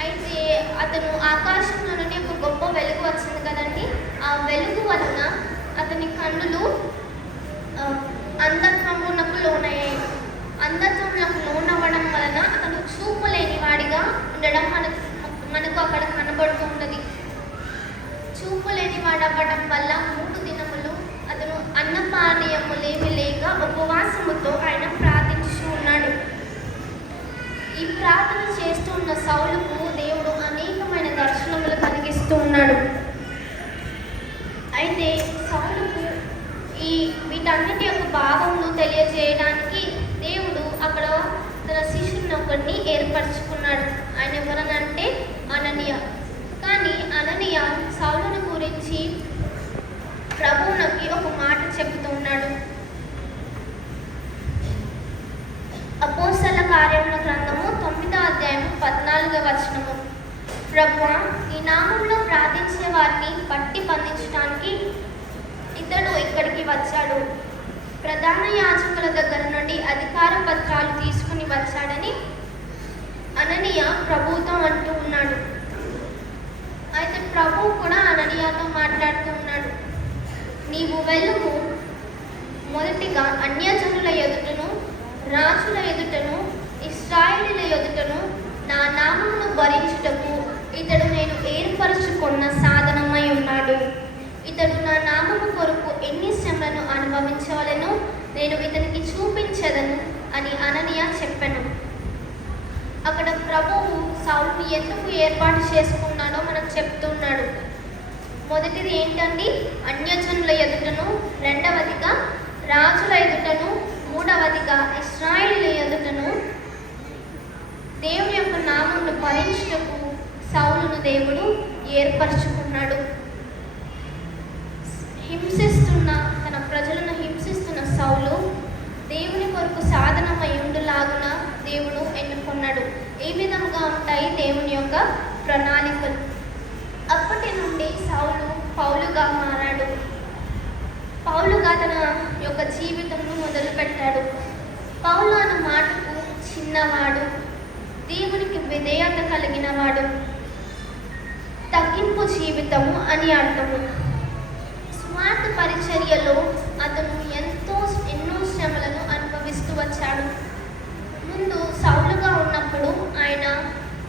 అయితే అతను ఆకాశంలో నుండి ఒక గొప్ప వెలుగు వచ్చింది కదండి. ఆ వెలుగు వలన అతని కన్నులు అంధత్వమునకు లోనయ్యాయి. అంధత్వములకు లోనవ్వడం వలన అతను చూపు లేని వాడిగా ఉండడం మనకు అక్కడ కనబడుతూ ఉన్నది. చూపు లేని వాడవ్వడం వల్ల 3 దినములు అతను అన్నపానీయములేమి లేక ఉపవాసముతో ఆయన ప్రార్థించుతూ ఉన్నాడు. ఈ ప్రార్థన చేస్తూ ఉన్న సౌలుకు దేవుడు అనేకమైన దర్శనములు కలిగిస్తూ ఉన్నాడు. అయితే సౌలుకు వీటన్నిటి యొక్క భావమును తెలియజేయడానికి దేవుడు అక్కడ తన శిష్యుని ఒకరిని ఏర్పరచుకున్నాడు. ఆయన ఎవరనంటే అననీయ. కానీ అననీయ సౌలుని గురించి ప్రభువునకి ఒక మాట చెబుతూ ఉన్నాడు. అపోస్తల కార్యముల గ్రంథము 9వ అధ్యాయము 14వ వచనము. ప్రభువా, నీ నామంలో ప్రార్థించే వారిని పట్టి బంధించడానికి ఇతడు ఇక్కడికి వచ్చాడు. ప్రధాన యాజకుల దగ్గర నుండి అధికార పత్రాలు తీసుకుని వచ్చాడని అననీయ ప్రభువుతో అంటూ ఉన్నాడు. అయితే ప్రభువు కూడా అననీయతో మాట్లాడుతూ ఉన్నాడు. నీవు వెళ్ళుము, మొదటిగా అన్యజనుల ఎదుటను రాజుల ఎదుటను ఇశ్రాయేలీయుల ఎదుటను నా నామమును భరించుటకు ఇతడు నేను ఏర్పరచుకున్న సాధనమై ఉన్నాడు. ఇతడు నా నామము కొరకు ఎన్ని శ్రమలను అనుభవించవలెనో నేను ఇతనికి చూపించదను అని అననీయ చెప్పెను. అక్కడ ప్రభువు సౌలుని ఎందుకు ఏర్పాటు చేసుకున్నాడో మనకు చెప్తున్నాడు. మొదటిది ఏంటండి? అన్యజనుల ఎదుటను, రెండవదిగా రాజుల ఎదుటను, మూడవదిగా ఇశ్రాయేలీయుల ఎదుటను దేవుని యొక్క నామమును భరించుటకు సౌలును దేవుడు ఏర్పరచుకున్నాడు. తన ప్రజలను హింసిస్తున్న సౌలు దేవుని కొరకు సాధనమై ఉండులాగున దేవుడు ఎన్నుకున్నాడు. ఏ విధంగా ఉంటాయి దేవుని యొక్క ప్రణాళికలు? అప్పటి నుండి సౌలు పౌలుగా మారాడు. పౌలుగా తన యొక్క జీవితంను మొదలుపెట్టాడు. పౌలు అన్న మాటకు చిన్నవాడు, దేవునికి విధేయత కలిగిన వాడు, తగ్గింపు జీవితము అని అర్థము. స్వార్థ పరిచర్యలో అతను ఎన్నో శ్రమలను అనుభవిస్తూ వచ్చాడు. ముందు సౌలుగా ఉన్నప్పుడు ఆయన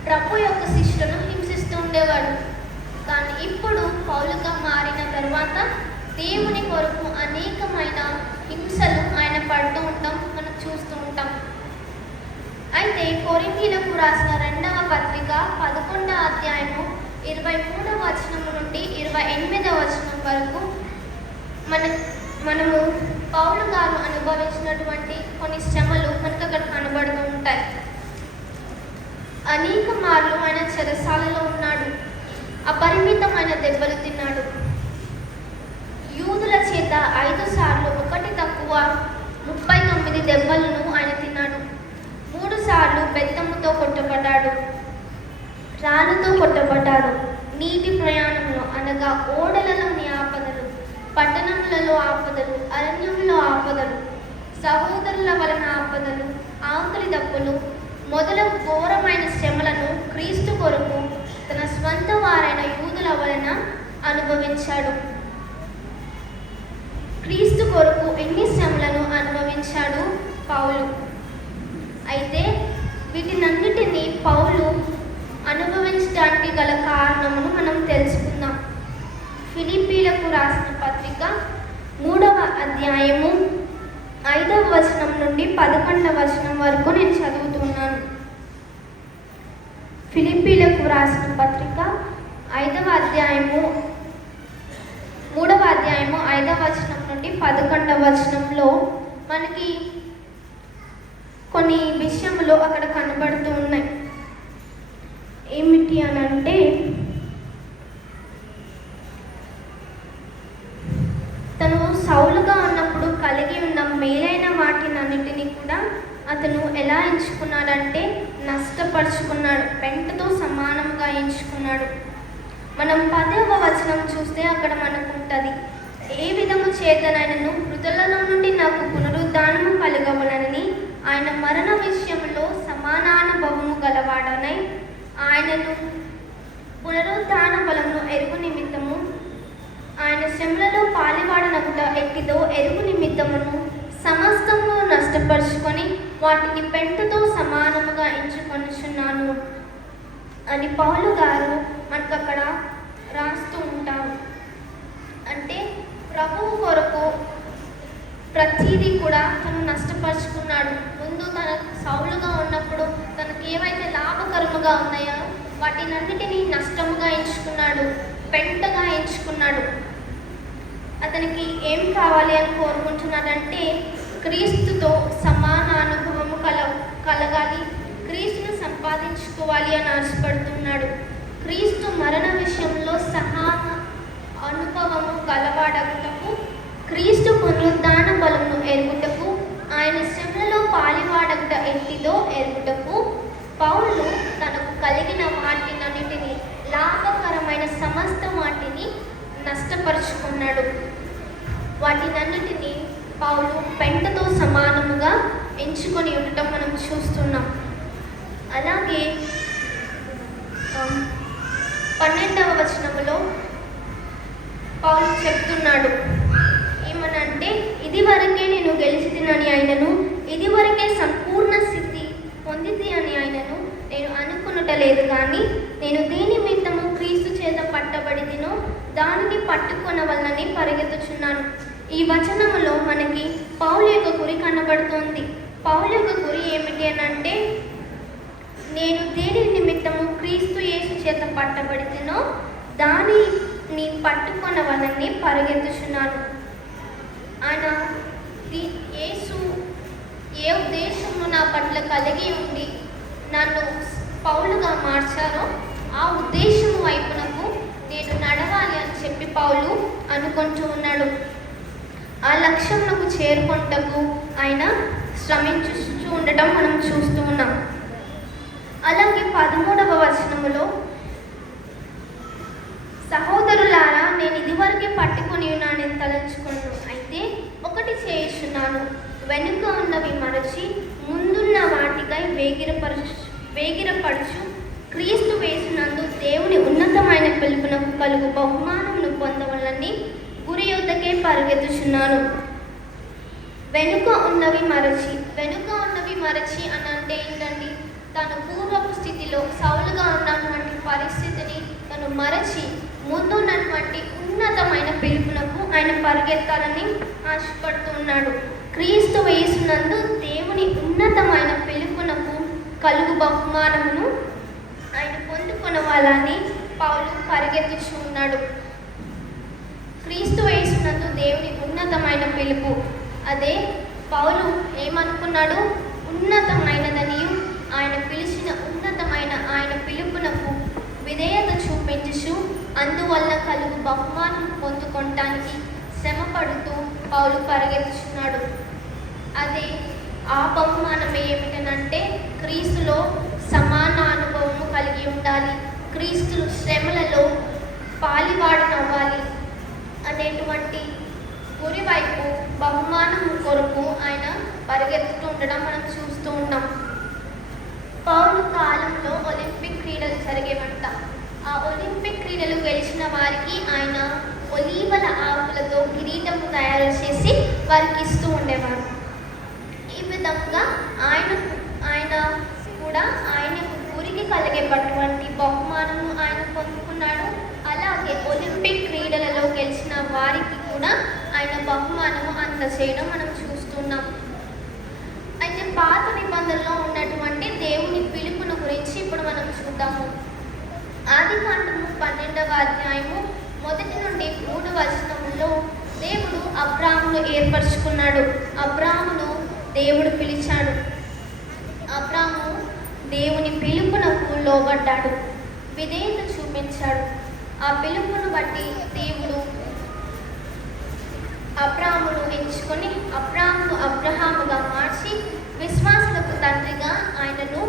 ప్రభు యొక్క శిష్యులను హింసిస్తూ ఉండేవాడు. కానీ ఇప్పుడు పౌలుగా మారిన తర్వాత దేవుని కొరకు అనేకమైన హింసలు ఆయన పడుతూ ఉంటాం, మనం చూస్తూ ఉంటాం. అయితే కొరింథీయులకు రాసిన 2వ పత్రిక 11వ అధ్యాయము 23వ వచనము నుండి 28వ వచనం వరకు మన మనము పౌలు గారు అనుభవించినటువంటి కొన్ని శ్రమలు మనకు అక్కడ కనబడుతూ ఉంటాయి. అనేక మార్లు ఆయన చెరసాలలో ఉన్నాడు, అపరిమితమైన దెబ్బలు తిన్నాడు. యూదుల చేత 5 సార్లు, ఒకటి తక్కువ 39 దెబ్బలను ఆయన తిన్నాడు. 3 సార్లు బెత్తముతో కొట్టబడ్డాడు, రాళ్ళతో కొట్టబడ్డాడు. నీటి ప్రయాణంలో అనగా ఓడలలోని ఆపదలు, పట్టణములలో ఆపదలు, అరణ్యంలో ఆపదలు, సహోదరుల వలన ఆపదలు, ఆకలి దప్పులు మొదలగు ఘోరమైన శ్రమలను క్రీస్తు కొరకు తన స్వంత వారైన యూదుల వలన అనుభవించాడు. క్రీస్తు కొరకు ఎన్ని శ్రమలను అనుభవించాడు పౌలు. అయితే వీటినన్నిటినీ పౌలు అనుభవించడానికి గల కారణమును మనం తెలుసుకుందాం. ఫిలిప్పీలకు రాసిన పత్రిక 3వ అధ్యాయము 5వ వచనం నుండి 11వ వచనం వరకు నేను చదువుతున్నాను. ఫిలిప్పీలకు రాసిన పత్రిక 3వ అధ్యాయము 5వ వచనం నుండి 11వ వచనంలో మనకి కొన్ని విషయములు అక్కడ కనబడుతూ ఉన్నాయి. ఏమిటి అని అంటే, తను సౌలుగా ఉన్నప్పుడు కలిగి ఉన్న మేలైన వాటినన్నిటినీ కూడా అతను ఎలా ఎంచుకున్నాడంటే నష్టపరుచుకున్నాడు, పెంటతో సమానంగా ఎంచుకున్నాడు. మనం 10వ వచనం చూస్తే అక్కడ మనకు ఉంటుంది, ఏ విధము చేతనైనను మృతులలో నుండి నాకు పునరుద్ధానము కలగవలనని ఆయన మరణ విషయంలో సమానానుభవము గలవాడనై ఆయనను పునరుద్ధాన బలమును ఎరుగు నిమిత్తము ఆయన శ్రమలలో పాలివాడనగుట ఎట్టిదో ఎరుగు నిమిత్తమును సమస్తము నష్టపరుచుకొని వాటిని పెంటతో సమానముగా ఎంచుకొనుచున్నాను అని పౌలు గారు మనకు అక్కడ రాస్తూ ఉంటారు. అంటే ప్రభువు కొరకు ప్రతిదీ కూడా తను నష్టపరుచుకున్నాడు. ముందు తన సౌలుగా ఉన్నప్పుడు తనకు ఏవైతే లాభకరముగా ఉన్నాయో వాటినన్నిటినీ నష్టముగా ఎంచుకున్నాడు, పెంటగా ఎంచుకున్నాడు. అతనికి ఏం కావాలి అని కోరుకుంటున్నాడంటే క్రీస్తుతో సమాన అనుభవము కలగాలి, క్రీస్తును సంపాదించుకోవాలి అని ఆశపడుతున్నాడు. క్రీస్తు మరణ విషయంలో అనుభవము గలవాడగుటకు, క్రీస్తు పునరుద్ధాన బలమును ఎరుగుటకు, ఆయన శ్రమలలో పాలివాడగుట ఎట్టిదో ఎరుగుటకు పౌలు తనకు కలిగిన వాటినన్నిటినీ, లాభకరమైన సమస్త వాటిని నష్టపరుచుకున్నాడు. వాటినన్నిటినీ పౌలు పెంటతో సమానముగా ఎంచుకొని ఉండటం మనం చూస్తున్నాం. అలాగే 12వ వచనములో పౌలు చెప్తున్నాడు ఏమనంటే, ఇదివరకే నేను గెలిచితినని ఆయనను, ఇదివరకే సంపూర్ణ స్థితి పొందితి అని ఆయనను నేను అనుకునుటలేదు, కానీ నేను దేని నిమిత్తము క్రీస్తు చేత పట్టబడితినో దానిని పట్టుకొనవలనని పరిగెత్తుచున్నాను. ఈ వచనములో మనకి పౌలు యొక్క గురి కనబడుతోంది. పౌలు యొక్క గురి ఏమిటి అని అంటే, నేను దేని నిమిత్తము క్రీస్తు యేసు చేత పట్టబడితినో దానిని పట్టుకొనవలనని పరిగెత్తుచున్నాను. ఆయన యేసు ఏ ఉద్దేశము నా పట్ల కలిగి ఉండి నన్ను పౌలుగా మార్చారో ఆ ఉద్దేశము వైపునకు నేను నడవాలి అని చెప్పి పౌలు అనుకుంటూ ఉన్నాడు. ఆ లక్ష్యమునకు చేరుకుంటకు ఆయన శ్రమించుతూ ఉండటం మనం చూస్తూ ఉన్నాం. అలాగే 13వ వచనములో, సహోదరులారా, నేను ఇదివరకే పట్టుకొని ఉన్నానని తలంచుకున్నాను, అయితే ఒకటి చేయుచున్నాను, వెనుక ఉన్నవి మరచి ముందున్న వాటికై వేగిరపడుచు క్రీస్తు యేసునందు దేవుని ఉన్నతమైన పిలుపునకు కలుగు బహుమానమును పొందవలనని గురి యొద్దకే పరిగెత్తుచున్నాను. వెనుక ఉన్నవి మరచి అని అంటే ఏంటండి? తను పూర్వపు స్థితిలో సౌలుగా ఉన్నటువంటి పరిస్థితిని తను మరచి ముందున్నటువంటి ఉన్నతమైన పిలుపునకు ఆయన పరిగెత్తాలని ఆశపడుతూ ఉన్నాడు. క్రీస్తు యేసునందు దేవుని ఉన్నతమైన పిలుపునకు కలుగు బహుమానమును ఆయన పొందుకొనవాలని పౌలు పరిగెత్తుచు ఉన్నాడు. క్రీస్తు యేసునందు దేవుని ఉన్నతమైన పిలుపు. అదే పౌలు ఏమనుకున్నాడు? ఉన్నతమైనదనియు ఆయన పిలిచిన ఉన్నతమైన ఆయన పిలుపునకు విధేయత చూపించుచు అందువల్ల కలుగు బహుమానం పొందుకోవటానికి శ్రమ పడుతూ పౌలు పరిగెత్తుచున్నాడు. అదే ఆ బహుమానం ఏమిటనంటే క్రీస్తులో సమాన అనుభవము కలిగి ఉండాలి, క్రీస్తు శ్రమలలో పాలివాడనవ్వాలి అనేటువంటి గురి వైపు బహుమానం కొరకు ఆయన పరిగెత్తుతూ ఉండడం మనం చూస్తూ ఉన్నాం. పౌలు కాలంలో ఒలింపిక్ క్రీడలు జరిగేవంట. ఆ ఒలింపిక్ క్రీడలు గెలిచిన వారికి ఆయన ఒలీవల ఆకులతో కిరీటము తయారు చేసి వారికి ఇస్తూ ఉండేవారు. ఈ విధంగా ఆయన కూడా ఆయన గురికి కలిగేటటువంటి బహుమానము ఆయన పొందుకున్నాడు. అలాగే ఒలింపిక్ క్రీడలలో గెలిచిన వారికి కూడా ఆయన బహుమానము అందజేయడం మనం చూస్తున్నాం. అయితే పాత నిబంధనలో ఉన్నటువంటి దేవుని పిలుపును గురించి ఇప్పుడు మనం చూద్దాము. ఆదికాండము 12వ అధ్యాయము 1 నుండి 3 వచనములో దేవుడు అబ్రాహామును ఏర్పరచుకున్నాడు. అబ్రాహామును దేవుడు పిలిచాడు. అబ్రాహాము దేవుని పిలుపునకు లోబడ్డాడు, విధేయత చూపించాడు. ఆ పిలుపును బట్టి దేవుడు అబ్రాహామును ఎంచుకొని అబ్రహాముగా మార్చి విశ్వాసులకు తండ్రిగా ఆయనను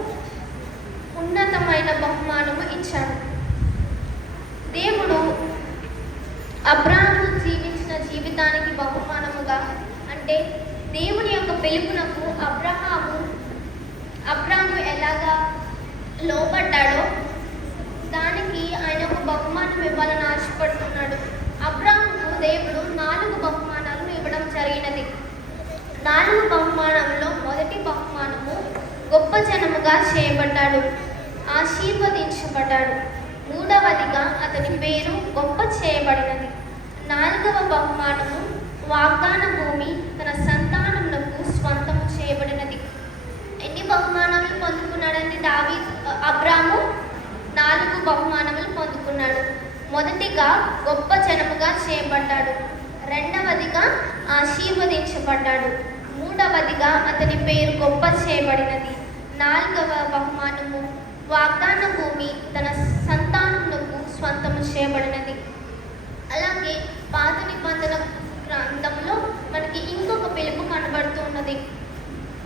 ఉన్నతమైన బహుమానము ఇచ్చాడు. దేవుడు అబ్రాహాము జీవించిన జీవితానికి బహుమానముగా అంటే దేవుని యొక్క పిలుపునకు అబ్రాహాము ఎలాగా లోబడ్డాడో దానికి ఆయన ఒక బహుమానం ఇవ్వాలని ఆశపడుతున్నాడు. అబ్రాహాముకు దేవుడు 4 బహుమానాలను ఇవ్వడం జరిగినది. 4 బహుమానంలో మొదటి బహుమానము గొప్ప జనముగా చేయబడ్డాడు, ఆశీర్వదించబడ్డాడు. 3వదిగా అతని పేరు గొప్ప చేయబడినది. 4వ బహుమానము వాగ్దాన భూమి తన సంతానమునకు స్వంతము చేయబడినది. ఎన్ని బహుమానములు పొందుకున్నాడంటే అబ్రాహాము 4 బహుమానములు పొందుకున్నాడు. మొదటిగా గొప్ప జనముగా చేయబడ్డాడు, 2వదిగా ఆశీర్వదించబడ్డాడు, 3వదిగా అతని పేరు గొప్ప చేయబడినది, 4వ బహుమానము వాగ్దాన భూమి తన సంతానమునకు స్వంతము చేయబడినది. అలాగే పాత నిబంధన గ్రంథంలో మనకి ఇంకొక పిలుపు కనబడుతున్నది.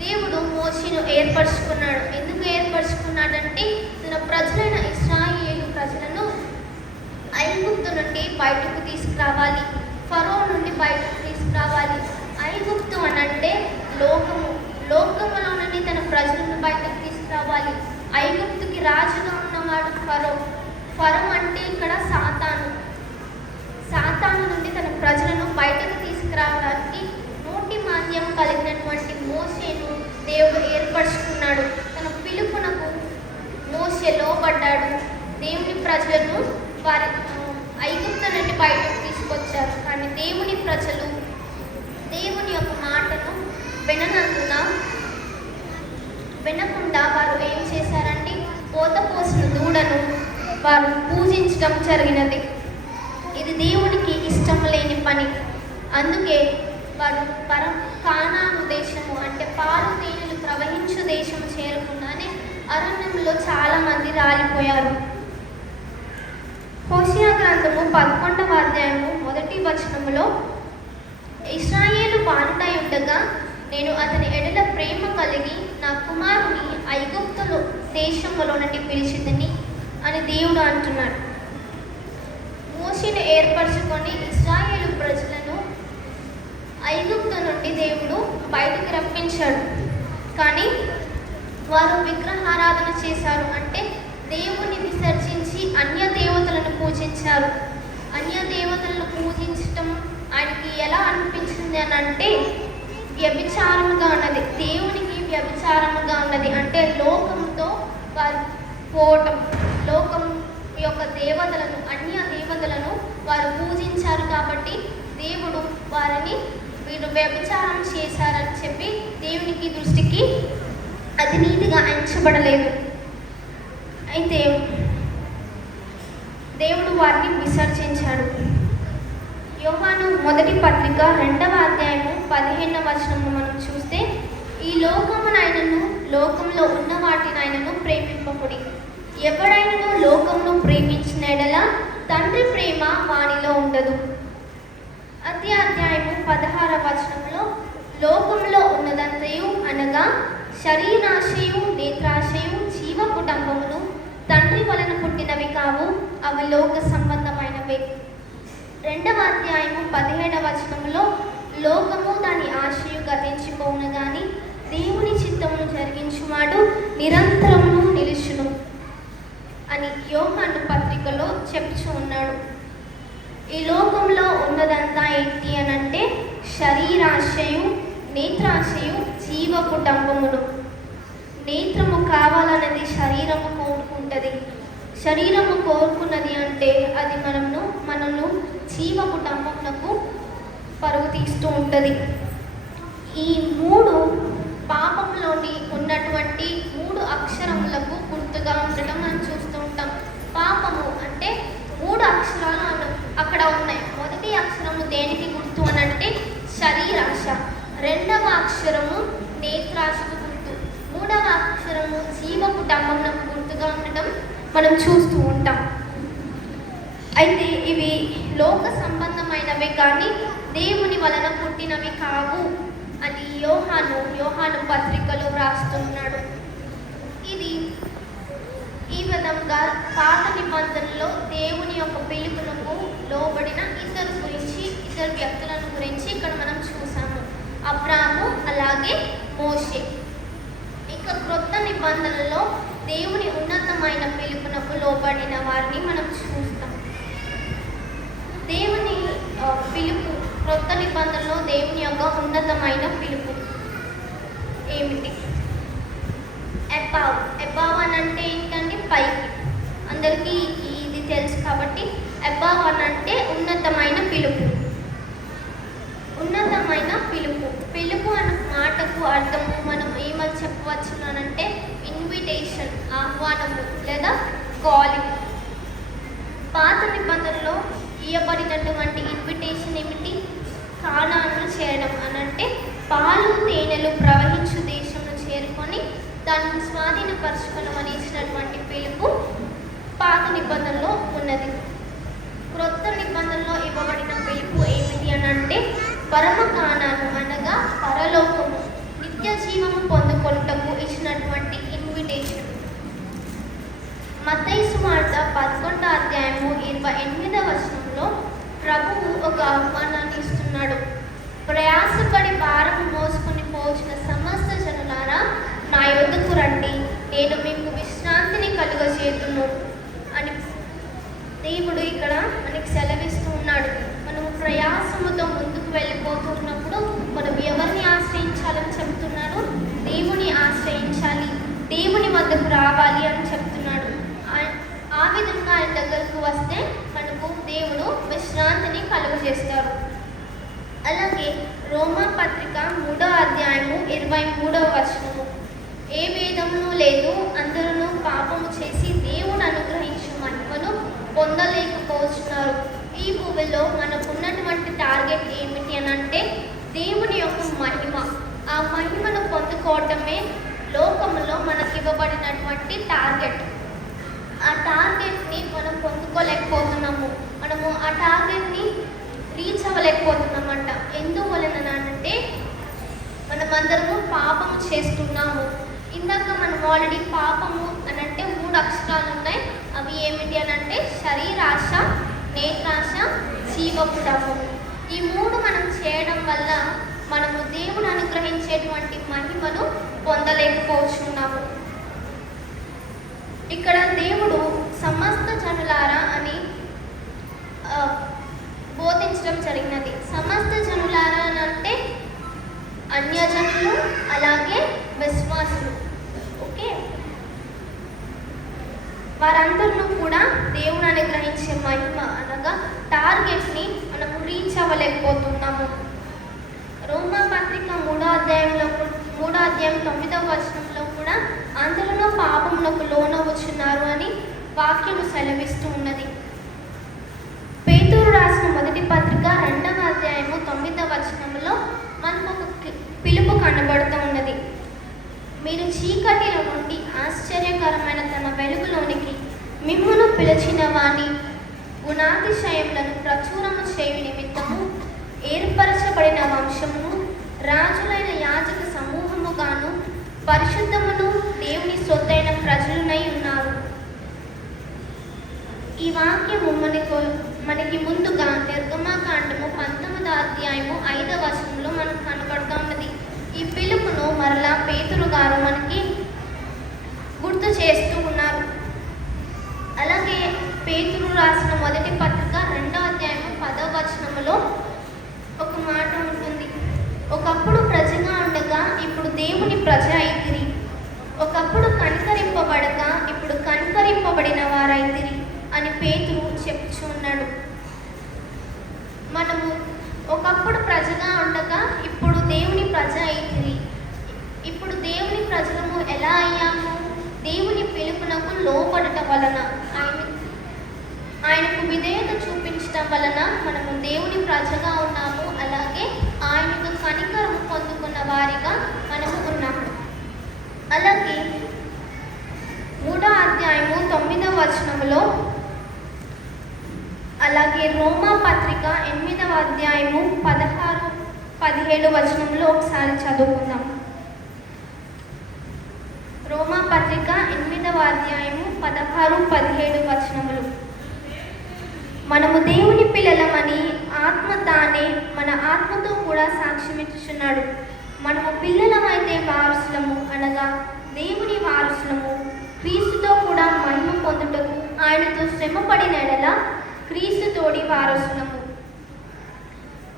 దేవుడు మోషేను ఏర్పరచుకున్నాడు. ఎందుకు ఏర్పరచుకున్నాడంటే తన ప్రజలైన ఇశ్రాయేలు ప్రజలను ఐగుప్తు నుండి బయటకు తీసుకురావాలి, ఫరో నుండి బయటకు తీసుకురావాలి. ఐగుప్తు అనంటే లోకములో నుండి తన ప్రజలను బయటకు తీసుకురావాలి. ఐగుప్తుకి రాజుగా ఉన్నవాడు ఫరో అంటే ఇక్కడ సాతాను నుండి తన ప్రజలను బయటకు తీసుకురావడానికి నోటి మాంద్యం కలిగినటువంటి మోషేను దేవుడు ఏర్పరచుకున్నాడు. తన పిలుపునకు మోషే లోబడ్డాడు. దేవుని ప్రజలను వారి ఐగుప్తు నుండి బయటకు తీసుకొచ్చారు. కానీ దేవుని ప్రజలు దేవుని యొక్క మాటను వినకుండా వారు ఏం చేశారంటే పోత పోసిన దూడను వారు పూజించడం జరిగినది. ఇది దేవునికి ఇష్టం లేని పని. అందుకే వారు కానాను దేశము అంటే పాలు తేనెలు ప్రవహించు దేశము చేరకుండానే అరణ్యంలో చాలా మంది రాలిపోయారు. హోషేయ గ్రంథము 11వ అధ్యాయము 1వ వచనములో ఇశ్రాయేలు బాలుడై ఉండగా నేను అతని ఎడల ప్రేమ కలిగి నా కుమారుని ఐగుప్తు దేశములో నుండి పిలిచితిని అని దేవుడు అంటున్నాడు. మోషేను ఏర్పరచుకొని ఇశ్రాయేలు ప్రజలను ఐగుప్తు నుండి దేవుడు బయటకు రప్పించాడు. కానీ వారు విగ్రహారాధన చేశారు. అంటే దేవుని విసర్జించి అన్య దేవతలను పూజించారు. అన్య దేవతలను పూజించటం ఆయనకి ఎలా అనిపించింది అని అంటే వ్యభిచారముగా ఉన్నది, దేవునికి వ్యభిచారముగా ఉన్నది. అంటే లోకంతో వారు పోవటం, లోకం యొక్క దేవతలను అన్య దేవతలను వారు పూజించారు. కాబట్టి దేవుడు వారిని వీరు వ్యభిచారం చేశారని చెప్పి దేవునికి దృష్టికి అది నీతిగా ఎంచబడలేదు. అయితే దేవుడు వారిని విసర్జించాడు. యోహాను మొదటి పత్రిక 2వ అధ్యాయము 15వ వచనము మనం చూస్తే, ఈ లోకమునైనను లోకంలో ఉన్న వాటినైనను ప్రేమింపకుడి. ఎవడైనను లోకమును ప్రేమించిన ఎడల తండ్రి ప్రేమ వానిలో ఉండదు. అదే అధ్యాయము 16వ వచనంలో, లోకంలో ఉన్నదంతయు అనగా శరీరాశయు నేత్రాశయు జీవపు డంబమును తండ్రి వలన పుట్టినవి కావు, అవి లోక సంబంధమైనవే. 2వ అధ్యాయము 17వ వచనంలో, లోకము దాని ఆశయు గతించిపోవును గాని దేవుని చిత్తమును జరిగించువాడు నిరంతరమును నిలుచును అని యోహాను పత్రికలో చెప్పుచూ ఉన్నాడు. ఈ లోకంలో ఉన్నదంతా ఏంటి అని అంటే శరీరాశయు నేత్రాశయు జీవపు డంబమును. నేత్రము కావాలన్నది శరీరము కోరుకుంటుంది. శరీరము కోరుకున్నది అంటే అది మనను జీవపు డంబమునకు పరుగు తీస్తూ ఉంటుంది. ఈ 3 పాపంలోని ఉన్నటువంటి 3 అక్షరములకు గుర్తుగా ఉండటం మనం చూస్తూ ఉంటాం. పాపము అంటే 3 అక్షరాలు అక్కడ ఉన్నాయి. మొదటి అక్షరము దేనికి గుర్తు అని అంటే శరీరాశ, 2వ అక్షరము నేత్రాశకు గుర్తు, 3వ అక్షరము జీవపు డంబమునకు గుర్తుగా ఉండటం మనం చూస్తూ ఉంటాం. అయితే ఇవి లోక సంబంధమైనవి కానీ దేవుని వలన పుట్టినవి కావు అని యోహాను పత్రికలో వ్రాస్తున్నాడు. ఇది ఈ విధంగా పాత నిబంధనలో దేవుని యొక్క పిలుపునకు లోబడిన ఇద్దరు వ్యక్తులను గురించి ఇక్కడ మనం చూసాము. అబ్రాము అలాగే మోషే. ఇంకా క్రొత్త నిబంధనలో దేవుని ఉన్నతమైన పిలుపునకు లోబడిన వారిని మనం చూస్తాం. దేవుని పిలుపు, క్రొత్త నిబంధనలో దేవుని యొక్క ఉన్నతమైన పిలుపు ఏమిటి? ఎబావ్ అని అంటే ఏంటంటే పైకి. అందరికీ ఇది తెలుసు కాబట్టి ఎబావ్ అని అంటే ఉన్నతమైన పిలుపు. ఉన్నతమైన పిలుపు. పిలుపు అన్న మాటకు అర్థము మనం ఏమని చెప్పవచ్చు అనంటే ఇన్విటేషన్, ఆహ్వానము లేదా కాలింగ్. పాత నిబంధనలో ఇవ్వబడినటువంటి ఇన్విటేషన్ ఏమిటి? కానాను చేరడం అనంటే పాలు తేనెలు ప్రవహించు దేశంలో చేరుకొని దాన్ని స్వాధీనపరచుకోవడం ఇచ్చినటువంటి పిలుపు పాత నిబంధనలో ఉన్నది. క్రొత్త నిబంధనలో ఇవ్వబడిన పిలుపు ఏమిటి అని అంటే పరమ కానాను అనగా పరలోకము, నిత్య జీవము పొందుకొనుటకు ఇచ్చినటువంటి ఇన్విటేషన్. మత్తయి సువార్త 11వ అధ్యాయము 28వ వచనంలో ప్రభువు ఒక ఆహ్వానాన్ని ఇస్తున్నాడు. ప్రయాసపడి భారము మోసుకొని పోచిన సమస్త జనులారా నా యొద్దకు రండి, నేను మీకు విశ్రాంతిని కలుగజేతును అని దేవుడు ఇక్కడ మనకి సెలవిస్తూ ఉన్నాడు. మనము ప్రయాసముతో ముందుకు వెళ్ళిపోతున్నప్పుడు మనం ఎవరిని ఆశ్రయించాలని చెప్తున్నాడు? దేవుని ఆశ్రయించాలి, దేవుని వద్దకు రావాలి అని చెప్తున్నాడు. ఆ విధంగా ఆయన దగ్గరకు వస్తే మనకు దేవుడు విశ్రాంతిని కలుగజేస్తారు. అలాగే రోమా పత్రిక 3వ అధ్యాయము 23వ వచనము, ఏ భేదమును లేదు, అందరూ పాపము చేసి దేవుడు అనుగ్రహించు మహిమను పొందలేకపోతున్నారు. ఈ భూమిలో మనకున్నటువంటి టార్గెట్ ఏమిటి అని అంటే దేవుని యొక్క మహిమ. ఆ మహిమను పొందుకోవటమే లోకంలో మనకి ఇవ్వబడినటువంటి టార్గెట్. ఆ టార్గెట్ని మనం పొందుకోలేకపోతున్నాము. మనము ఆ టార్గెట్ని రీచ్ అవ్వలేకపోతున్నామంట. ఎందువలనంటే మనమందరము పాపము చేస్తున్నాము. ఇందాక మనం ఆల్రెడీ పాపము అని అంటే 3 అక్షరాలు ఉన్నాయి. అవి ఏమిటి అని అంటే శరీరాశ, నేత్రాశ, జీవపు డంబము. ఈ 3 మనం చేయడం వల్ల మనము దేవుడు అనుగ్రహించేటువంటి మహిమను పొందలేకపోతున్నాము. ఇక్కడ దేవుడు సమస్త జనులారా అని బోధించడం జరిగినది. సమస్త జనులారా అని అంటే అన్యజనులు అలాగే విశ్వాసులు. ఓకే, వారందరూ కూడా దేవుని అనుగ్రహించే మహిమ అనగా టార్గెట్ని మనము రీచ్ అవ్వలేకపోతున్నాము. రోమా పత్రిక 3వ అధ్యాయం 9వ వచనంలో కూడా అందరిలో పాపమునకు లోనవుచున్నారు అని వాక్యము సెలవిస్తూ ఉన్నది. పేతురు రాసిన మొదటి పత్రిక 2వ అధ్యాయము 9వ వచనంలో మనకు ఒక పిలుపు కనబడుతూ ఉన్నది. మీరు చీకటిలో నుండి ఆశ్చర్యకరమైన తన వెలుగులోనికి మిమ్మును పిలిచిన వాని గుణాతిశయములను ప్రచురము చేయు నిమిత్తము ఏర్పరచబడిన వంశమును, రాజులైన యాజక సమూహముగాను, పరిశుద్ధమును, దేవుని సొత్తైన ప్రజలునై ఉన్నారు. ఈ వాక్యము మనకి ముందుగా నిర్గమాకాండము 19వ అధ్యాయము 5వ వచనంలో మనకు కనబడుతూ ఉన్నది. ఈ పిలుపును మరలా పేతురు గారు మనకి గుర్తు చేస్తూ ఉన్నారు. అలాగే పేతురు రాసిన మొదటి పత్రిక 2వ అధ్యాయము 10వ వచనములో ఒక మాట ఉంటుంది. ఒకప్పుడు ప్రజగా ఉండగా ఇప్పుడు దేవుని ప్రజ అయితిరి. ఒకప్పుడు కనికరింపబడగా ఇప్పుడు కనికరింపబడిన వారైతిరి అని పేతురు చెప్పుచూ ఉన్నాడు. మనము ఒకప్పుడు ప్రజగా ఉండగా ఇప్పుడు దేవుని ప్రజ అయితిరి. ఇప్పుడు దేవుని ప్రజలము ఎలా అయ్యాము? దేవుని పిలుపునకు లోపడట వలన, ఆయనకు విధేయత చూపించటం వలన మనము దేవుని ప్రజగా ఉన్నాము. అలాగే ఆయనకు కనికరము పొందుకున్న వారిగా మనము ఉన్నాము. అలాగే 3వ అధ్యాయము 9వ వచనములో, అలాగే రోమా పత్రిక 8వ అధ్యాయము 16-17 వచనంలో ఒకసారి చదువుకుందాం. రోమా పత్రిక 8వ అధ్యాయము 16-17 వచనములు. మనము దేవుని పిల్లలమని ఆత్మ తానే మన ఆత్మతో కూడా సాక్ష్యమిచ్చుచున్నాడు. మనము పిల్లలమైతే వారసులము, అనగా దేవుని వారసులము, క్రీస్తుతో కూడా మహిమ పొందుటకు ఆయనతో శ్రమపడిన ఎడల క్రీస్తు తోడి వారసులము.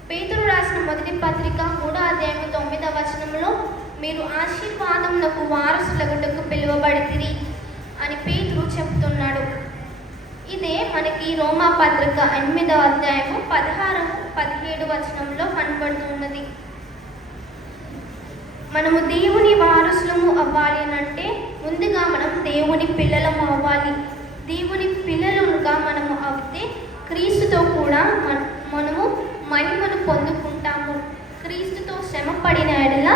పేతురు రాసిన మొదటి పత్రిక 3వ అధ్యాయము 9వ వచనంలో, మీరు ఆశీర్వాదమునకు వారసులగుటకు పిలువబడితిరి అని పేతురు చెప్తున్నాడు. ఇదే మనకి రోమా పత్రిక 8వ అధ్యాయము 16-17 వచనంలో కనబడుతున్నది. మనము దేవుని వారసులము అవ్వాలి అని అంటే ముందుగా మనం దేవుని పిల్లలము అవ్వాలి. దేవుని పిల్లలుగా మనము అవుతే క్రీస్తుతో కూడా మనము మహిమను పొందుకుంటాము. క్రీస్తుతో శ్రమపడిన ఎడల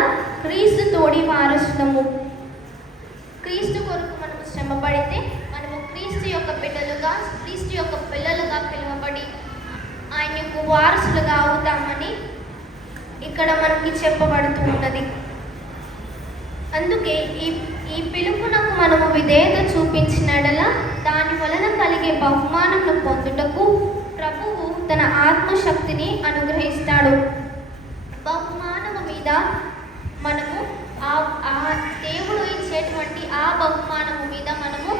క్రీస్తు తోడి వారసులము. క్రీస్తు కొరకు మనము శ్రమపడితే మనము క్రీస్తు యొక్క బిడ్డలుగా, క్రీస్తు యొక్క పిల్లలుగా పిలువబడి ఆయనకు వారసులుగా అవుతామని ఇక్కడ మనకి చెప్పబడుతూ ఉన్నది. అందుకే ఈ పిలుపునకు మనము విధేయత చూపించినడల దాని వలన కలిగే బహుమానమును పొందుటకు ప్రభువు తన ఆత్మశక్తిని అనుగ్రహిస్తాడు. బహుమానము మీద మనము ఆ దేవుడు ఇచ్చేటువంటి ఆ బహుమానము మీద మనము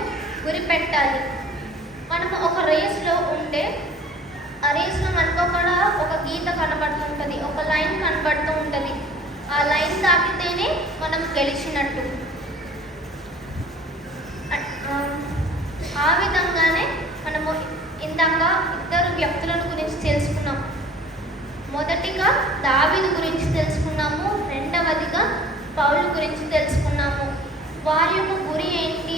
గురిపెట్టాలి. మనము ఒక రేస్లో ఉంటే ఆ రేస్లో మనకు ఒక గీత కనబడుతుంటుంది, ఒక లైన్ కనబడుతూ ఉంటుంది. ఆ లైన్ దాటితేనే మనం గెలిచినట్టు. ఆ విధంగానే మనము ఇందాక ఇద్దరు వ్యక్తులను గురించి తెలుసుకున్నాం. మొదటిగా దావీదు గురించి తెలుసుకున్నాము, రెండవదిగా పౌలు గురించి తెలుసుకున్నాము. వారి యొక్క గురి ఏంటి,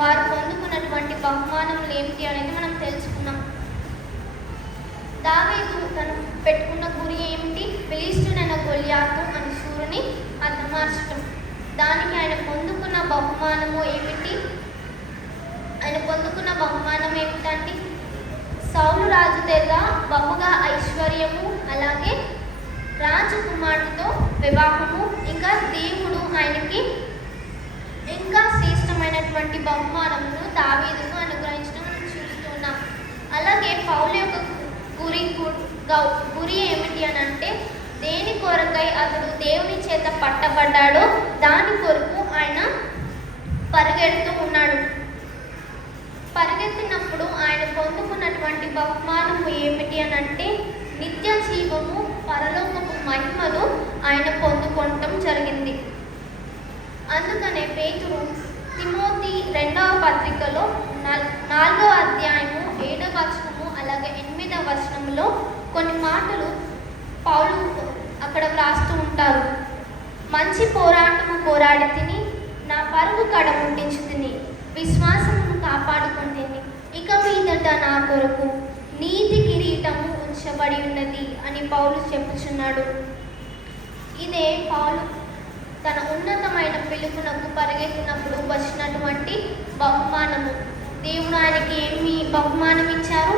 వారు పొందుకున్నటువంటి బహుమానములు ఏమిటి అనేది మనం తెలుసుకున్నాం. దావీదు తను పెట్టుకున్న గురి ఏమిటి? ఫిలిష్తీయుడైన గొల్యాతు అనే శూరుని హతమార్చడం. దానికి ఆయన పొందుకున్న బహుమానము ఏమిటి? ఆయన పొందుకున్న బహుమానం ఏమిటంటే సౌలు రాజు చేత బహుగా ఐశ్వర్యము, అలాగే రాజకుమారుడితో వివాహము, ఇంకా దేవుడు ఆయనకి ఇంకా శ్రేష్టమైనటువంటి బహుమానమును దావీదుకు అనుగ్రహించడం మనం చూస్తున్నాం. అలాగే పౌలు యొక్క గురి ఏమిటి అని అంటే దేని కొరకై అతడు దేవుని చేత పట్టబడ్డాడో దాని కొరకు ఆయన పరిగెడుతూ ఉన్నాడు. పరిగెత్తినప్పుడు ఆయన పొందుకున్నటువంటి బహుమానము ఏమిటి అని అంటే నిత్య జీవము, పరలోకపు మహిమను ఆయన పొందుకోవటం జరిగింది. అందుకనే పేతురు తిమోతి 2వ పత్రికలో 4వ అధ్యాయము 7వ వచనము అలాగే 8వ వచనంలో కొన్ని మాటలు పౌలు అక్కడ వ్రాస్తూ ఉంటారు. మంచి పోరాటము పోరాడి తిని, నా పరుగు కడ ముట్టించి తిని, విశ్వాసమును కాపాడుకుంటేని, ఇక మీదట నా కొరకు నీతి కిరీటము ఉంచబడి ఉన్నది అని పౌలు చెప్పుచున్నాడు. ఇదే పౌలు తన ఉన్నతమైన పిలుపునకు పరిగెత్తినప్పుడు వచ్చినటువంటి బహుమానము. దేవుడు ఆయనకి ఏమి బహుమానం ఇచ్చారు?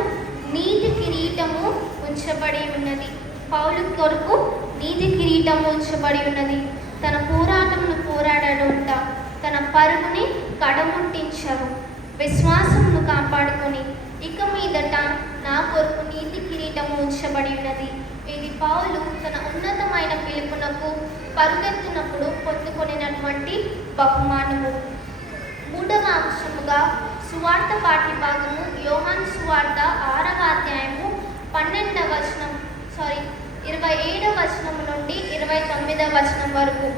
నీతి కిరీటము ఉంచబడి ఉన్నది. పౌలు కొరకు నీతి కిరీటము ఉంచబడి ఉన్నది. తన పోరాటమును పోరాడాడుంట, తన పరుగుని కడముట్టించారు, విశ్వాసమును కాపాడుకొని ఇక మీదట నా కొరకు నీతి కిరీటము ఉంచబడి ఉన్నది. ఇది పౌలు తన ఉన్నతమైన పిలుపునకు పరుగెత్తినప్పుడు పొందుకొనినటువంటి బహుమానము. మూడవ అంశముగా సువార్త పాఠ్యభాగము యోహాను సువార్త 6వ అధ్యాయము 27వ వచనం నుండి 29వ వచనం వరకు.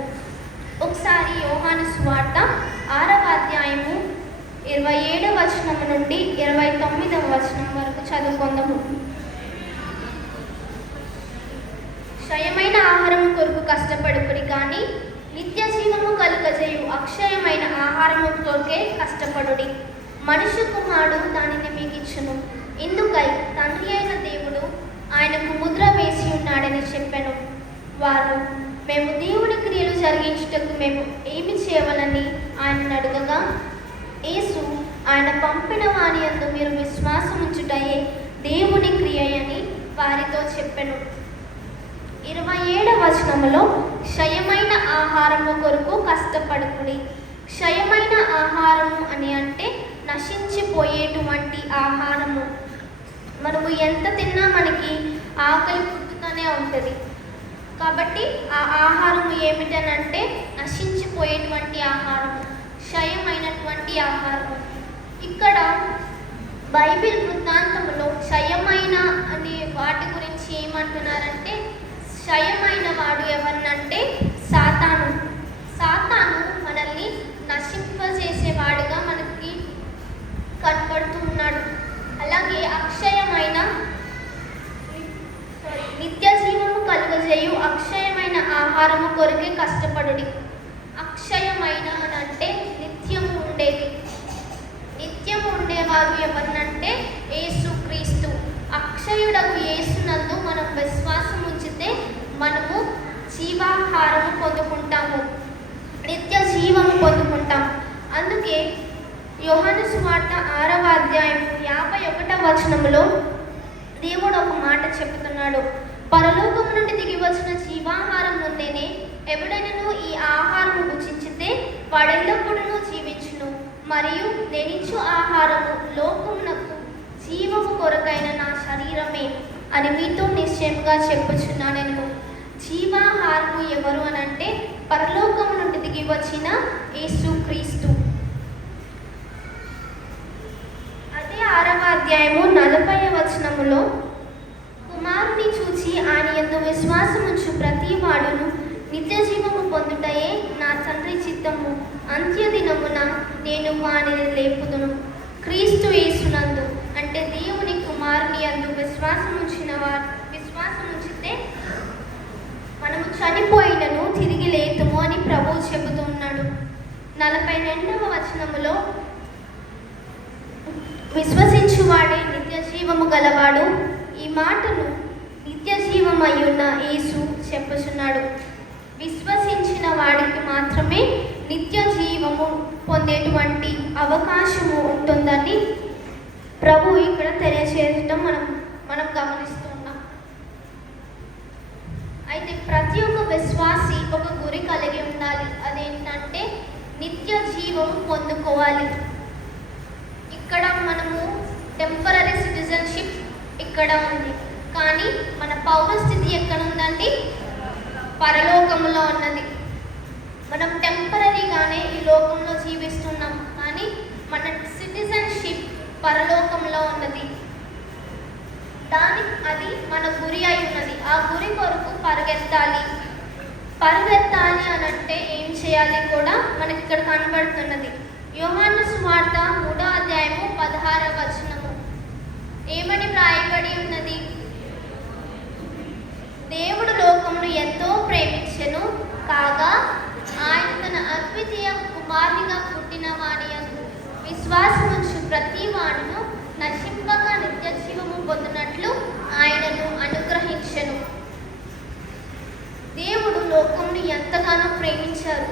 ఒకసారి యోహాను సువార్త 6వ అధ్యాయము 27వ వచనం నుండి 29వ వచనం వరకు చదువుకుందాము. క్షయమైన ఆహారము కొరకు కష్టపడుకుని కానీ నిత్య జీవము కలుగజేయు అక్షయమైన ఆహారము కొరకే కష్టపడుడి. మనుష్య కుమారుడు దానిని మీకిచ్చును. ఇందుకై తండ్రి అయిన దేవుడు ఆయనకు ముద్ర వేసి ఉన్నాడని చెప్పాను. వారు, మేము దేవుని క్రియలు జరిగించుటకు మేము ఏమి చేయవలని ఆయనను అడగగా, యేసు, ఆయన పంపిన వాని యందు మీరు విశ్వాసం ఉంచుటయే దేవుని క్రియ అని వారితో చెప్పెను. 27వ వచనములో క్షయమైన ఆహారము కొరకు కష్టపడుకుడి. క్షయమైన ఆహారము అని అంటే నశించిపోయేటువంటి ఆహారము. మనము ఎంత తిన్నా మనకి ఆకలి పుట్టుతూనే ఉంటుంది. కాబట్టి ఆ ఆహారము ఏమిటనంటే నశించిపోయేటువంటి ఆహారము, క్షయమైనటువంటి ఆహారము. ఇక్కడ బైబిల్ వృత్తాంతంలో క్షయమైన అనే వాటి గురించి ఏమంటున్నారంటే, క్షయమైన వాడు ఎవరినంటే సాతాను. సాతాను మనల్ని నశింపజేసేవాడుగా మనకి కనపడుతూ ఉన్నాడు. అలాగే అక్షయమైన నిత్య జీవము కలుగజేయు అక్షయమైన ఆహారము కొరకే కష్టపడుడి. అక్షయమైన అని అంటే నిత్యము ఉండేది. నిత్యము ఉండేవారు ఎవరినంటే యేసుక్రీస్తు. అక్షయుడకు యేసునందు మనం విశ్వాసం ఉంచితే మనము జీవాహారము పొందుకుంటాము, నిత్య జీవము పొందుకుంటాం. అందుకే యోహాను సువార్త 6వ అధ్యాయం 51వ వచనములో దేవుడు ఒక మాట చెబుతున్నాడు. పరలోకము నుండి దిగి వచ్చిన జీవాహారం నుండేనే ఎవడైనను ఈ ఆహారము భుజించితే వాడెల్లప్పుడూ జీవించును. మరియు నేనిచ్చు ఆహారము లోకమునకు జీవము కొరకైన నా శరీరమే అని మీతో నిశ్చయంగా చెప్పుచున్నాను. జీవాహారము ఎవరు అనంటే పరలోకము నుండి దిగి వచ్చిన యేసుక్రీస్తు. అదే 6వ అధ్యాయము 40వ వచనములో, కుమారుని చూచి ఆయన యందు విశ్వాసముంచు ప్రతి వాడును నిత్య జీవము పొందుటయే నా తండ్రి చిత్తము. అంత్యదినమున నేను వానిని లేపుదును. క్రీస్తు యేసునందు అంటే దేవుని కుమారుని యందు విశ్వాసముంచితే మనము చనిపోయినను తిరిగి లేతుము అని ప్రభువు చెబుతూ ఉన్నాడు. 42వ వచనములో, విశ్వసించువాడే నిత్య జీవము గలవాడు. ఈ మాటను నిత్య జీవమయ్యున్న యేసు చెప్పుచున్నాడు. విశ్వసించిన వాడికి మాత్రమే నిత్య జీవము పొందేటువంటి అవకాశము ఉంటుందని ప్రభు ఇక్కడ తెలియజేయడం మనం గమనిస్తున్నాం. అయితే ప్రతి ఒక్క విశ్వాసి ఒక గురి కలిగి ఉండాలి. అదేంటంటే నిత్య జీవము పొందుకోవాలి. ఇక్కడ మనము టెంపరరీ సిటిజన్షిప్ ఇక్కడ ఉంది, కానీ మన పౌరస్థితి ఎక్కడ ఉందండి? పరలోకంలో ఉన్నది. మనం టెంపరరీగానే ఈ లోకంలో జీవిస్తున్నాం, కానీ మన సిటిజన్షిప్ పరలోకంలో ఉన్నది. అది మన గురి అయి ఉన్నది. ఆ గురి కొరకు పరిగెత్తాలి అని అంటే ఏం చేయాలి కూడా మనకి ఇక్కడ కనబడుతున్నది. యోహాను సువార్త 3వ అధ్యాయము 16వ వచనము ఏమని వ్రాయబడి ఉన్నది? దేవుడు లోకమును ఎంతో ప్రేమించెను, కాగా ఆయన తన అద్వితీయ కుమారునిగా పుట్టిన వాని యందు విశ్వాసముంచు ప్రతి వాడును నశింపక నిత్య జీవము పొందినట్లు ఆయనను అనుగ్రహించెను. దేవుడు లోకంను ఎంతగానో ప్రేమించారు.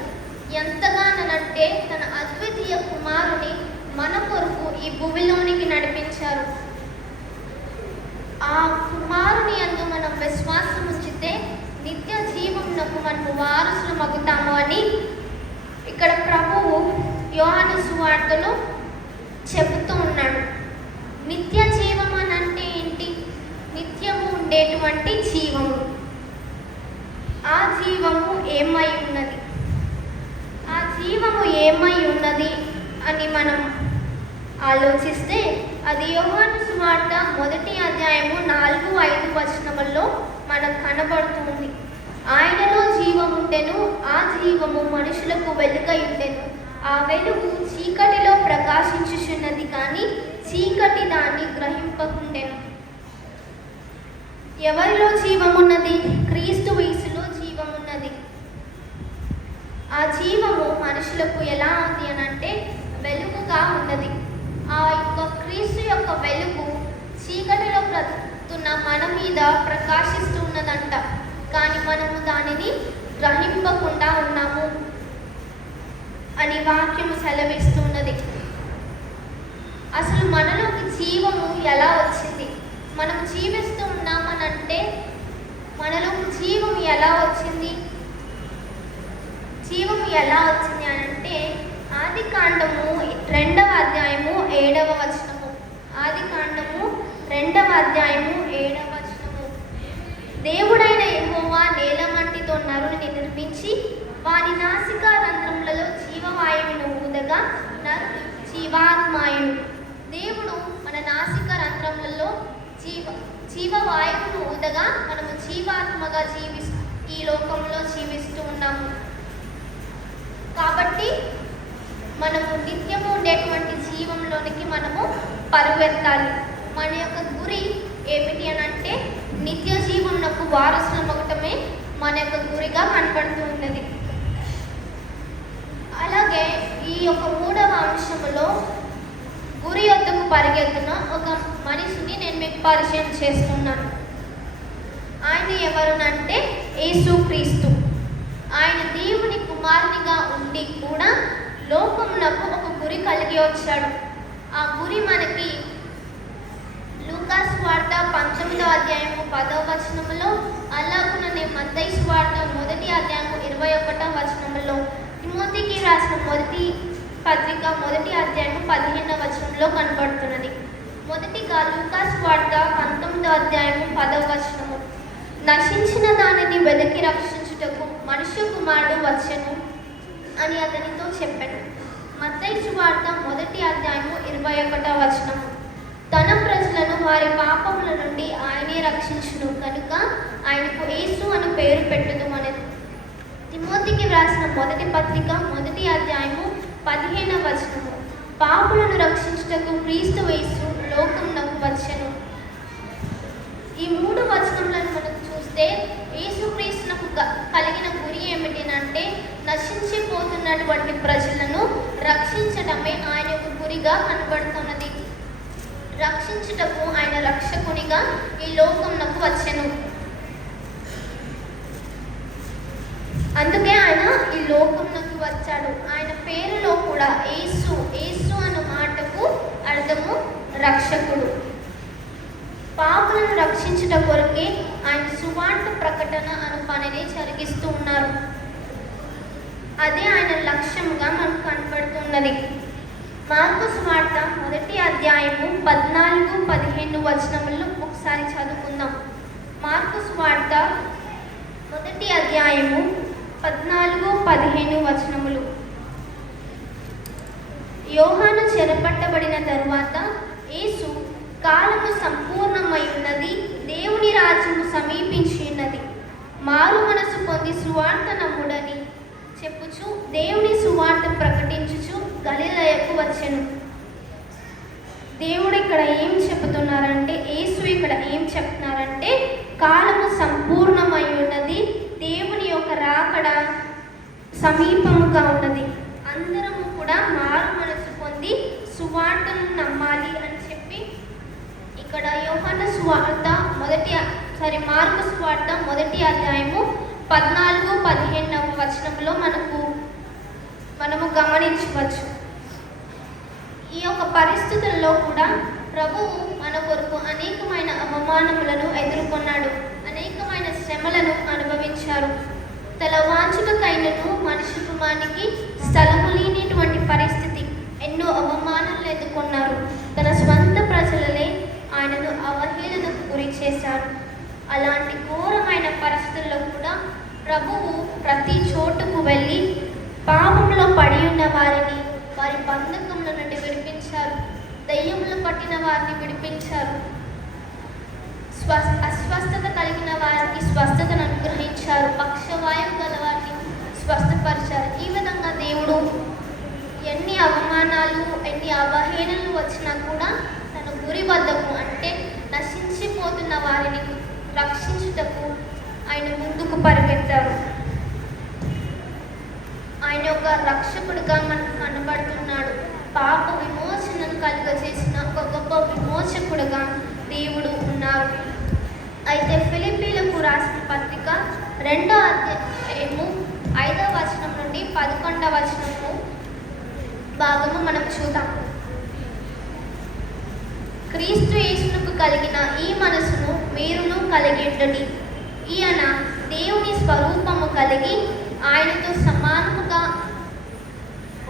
ఎంతగానంటే తన అద్వితీయ కుమారుని మన కొరకు ఈ భూమిలోనికి నడిపించారు. ఆ కుమారుని యందు మనం విశ్వాసం ఉంచితే నిత్య జీవమునకు మనము వారసులమగుతాము అని ఇక్కడ ప్రభువు యోహాను సువార్తలో చెబుతూ ఉన్నాడు. నిత్య జీవం అని అంటే ఏంటి? నిత్యము ఉండేటువంటి జీవము. ఆ జీవము ఏమై ఉన్నది? ఆ జీవము ఏమై ఉన్నది అని మనం ఆలోచిస్తే అది యోహాను సువార్త 1వ అధ్యాయము 4-5 వచనముల్లో మనకు కనబడుతుంది. ఆయనలో జీవం ఉండెను, ఆ జీవము మనుషులకు వెలుగై ఉండెను. ఆ వెలుగు చీకటిలో ప్రకాశించుచున్నది, కానీ చీకటి దాన్ని గ్రహింపకుండెను. ఎవరిలో జీవమున్నది? క్రీస్తు యేసులో జీవమున్నది. ఆ జీవము మనుషులకు ఎలా ఉంది అని అంటే వెలుగుగా ఉన్నది. ఆ యొక్క క్రీస్తు యొక్క వెలుగు చీకటిలో బ్రతుకుతున్న మన మీద ప్రకాశిస్తూ ఉన్నదంట. కానీ మనము దానిని గ్రహింపకుండా ఉన్నాము అని వాక్యము సెలవిస్తున్నది. అసలు మనలోకి జీవము ఎలా వచ్చింది? మనం జీవిస్తూ ఉన్నామనంటే మనలోకి జీవము ఎలా వచ్చింది? జీవము ఎలా వచ్చింది అని అంటే ఆదికాండము 2వ అధ్యాయము 7వ వచనము. ఆదికాండము 2వ అధ్యాయము 7వ వచనము. దేవుడైన యెహోవా నేలమట్టితో నరుని నిర్మించి వారి నాసికా రంధ్రములలో జీవవాయువును ఊదగా నరుడు జీవాత్మాయుడు. దేవుడు మన నాసికా రంధ్రములలో జీవవాయువును ఊదగా మనము జీవాత్మగా ఈ లోకంలో జీవిస్తూ ఉన్నాము. కాబట్టి మనము నిత్యము ఉండేటువంటి జీవంలోనికి మనము పరుగెత్తాలి. మన యొక్క గురి ఏమిటి అని అంటే నిత్య జీవమునకు వారసులమవటమే మన యొక్క గురిగా కనపడుతూ ఉన్నది. అలాగే ఈ యొక్క 3వ అంశములో గురి వద్దకు పరిగెత్తున ఒక మనిషిని నేను మీకు పరిచయం చేస్తున్నాను. ఆయన ఎవరునంటే యేసుక్రీస్తు. ఆయన దేవుని కుమారునిగా ఉండి కూడా లోకమునకు ఒక గురి కలిగి వచ్చాడు. ఆ గురి మనకి లూకాసు వార్త 19వ అధ్యాయము 10వ వచనములో, అలాగుననే మత్తయి సువార్త 1వ అధ్యాయము 21వ వచనములో, తిమోతికి రాసిన మొదటి పత్రిక 1వ అధ్యాయము 15వ వచనంలో కనబడుతున్నది. మొదటిగా లూకాసు వార్త 19వ అధ్యాయము 10వ వచనము, నశించిన దానిని వెదకి రక్షించుటకు మనుష్య కుమారుడు వచ్చెను అని అతనితో చెప్పాను. మత్తయి సువార్త 1వ అధ్యాయము 21వ వచనము, తన ప్రజలను వారి పాపముల నుండి ఆయనే రక్షించును కనుక ఆయనకు యేసు అని పేరు పెట్టుదుమనెను. తిమోతికి వ్రాసిన మొదటి పత్రిక 1వ అధ్యాయము 15వ వచనము, పాపులను రక్షించుటకు క్రీస్తు యేసు లోకమునకు వచ్చెను. ఈ 3 వచనములను మనం చూస్తే యేసుక్రీస్తునకు కలిగిన గురి ఏమిటంటే నశించిపోతున్నటువంటి ప్రజలను రక్షించడమే ఆయన యొక్క గురిగా కనబడుతున్నది. రక్షించుటకు ఆయన రక్షకునిగా ఈ లోకమునకు వచ్చెను. అందుకే ఆయన ఈ లోకమునకు వచ్చాడు. ఆయన పేరులో కూడా యేసు, యేసు అన్న మాటకు అర్థము రక్షకుడు. పాపులను రక్షించుట కొరకే ఆయన సువార్త ప్రకటన అను పనిని జరిగిస్తూ ఉన్నారు. అదే ఆయన లక్ష్యంగా మనకు కనబడుతున్నది. మార్కు సువార్త 1వ అధ్యాయము 14-15 వచనములు ఒకసారి చదువుకుందాం. మార్కు సువార్త 1వ అధ్యాయము 14-15 వచనములు. యోహాను చెరపట్టబడిన తరువాత యేసు, కాలము సంపూర్ణమై ఉన్నది, దేవుని రాజ్యము సమీపించి ఉన్నది, మారు మనసు పొంది సువార్త నమ్ముడని చెప్పుచు దేవుని సువార్త ప్రకటించుచు గలిలయకు వచ్చెను. దేవుడు ఇక్కడ ఏం చెబుతున్నారంటే, యేసు ఇక్కడ ఏం చెప్తున్నారంటే కాలము సంపూర్ణమై ఉన్నది, దేవుని యొక్క రాకడ సమీపముగా ఉన్నది, అందరము కూడా మారు మనసు పొంది సువార్తను నమ్మాలి అని చెప్పి ఇక్కడ మార్కు స్వార్త మొదటి అధ్యాయము 14-15 వచనంలో మనము గమనించవచ్చు. ఈ యొక్క పరిస్థితుల్లో కూడా ప్రభువు మన కొరకు అనేకమైన అవమానములను ఎదుర్కొన్నాడు, అనేకమైన శ్రమలను అనుభవించారు. తల వాంఛకైనను మనిషి కుమారునికి స్థలము లేనిటువంటి పరిస్థితి, ఎన్నో అవమానాలు ఎదుర్కొన్నారు. తన స్వంత ప్రజలనే ఆయనను అవహేళనకు గురి చేశారు. అలాంటి ఘోరమైన పరిస్థితుల్లో కూడా ప్రభువు ప్రతి చోటుకు వెళ్ళి పాపంలో పడి ఉన్న వారిని వారి బంధకముల నుండి విడిపించారు, దయ్యములు పట్టిన వారిని విడిపించారు, అస్వస్థత కలిగిన వారికి స్వస్థతను అనుగ్రహించారు, పక్షవాయువు గల వారిని స్వస్థపరిచారు. ఈ విధంగా దేవుడు ఎన్ని అవమానాలు ఎన్ని అవహేళనలు వచ్చినా కూడా తన గురి వద్దకు, అంటే నశించిపోతున్న వారిని రక్షించుటకు ఆయన ముందుకు పరిగెత్తారు. ఆయన ఒక రక్షకుడిగా మనకు కనబడుతున్నాడు. పాప విమోచనను కలుగజేసిన ఒక గొప్ప విమోచకుడుగా దేవుడు ఉన్నారు. అయితే ఫిలిప్పీలకు రాసిన పత్రిక 2వ అధ్యాయము 5వ వచనం నుండి 11వ వచనము భాగము మనం చూద్దాం. క్రీస్తు యేసునకు కలిగిన ఈ మనసును మీరును కలిగి ఉండుడి. ఈయన దేవుని స్వరూపము కలిగి ఆయనతో సమానముగా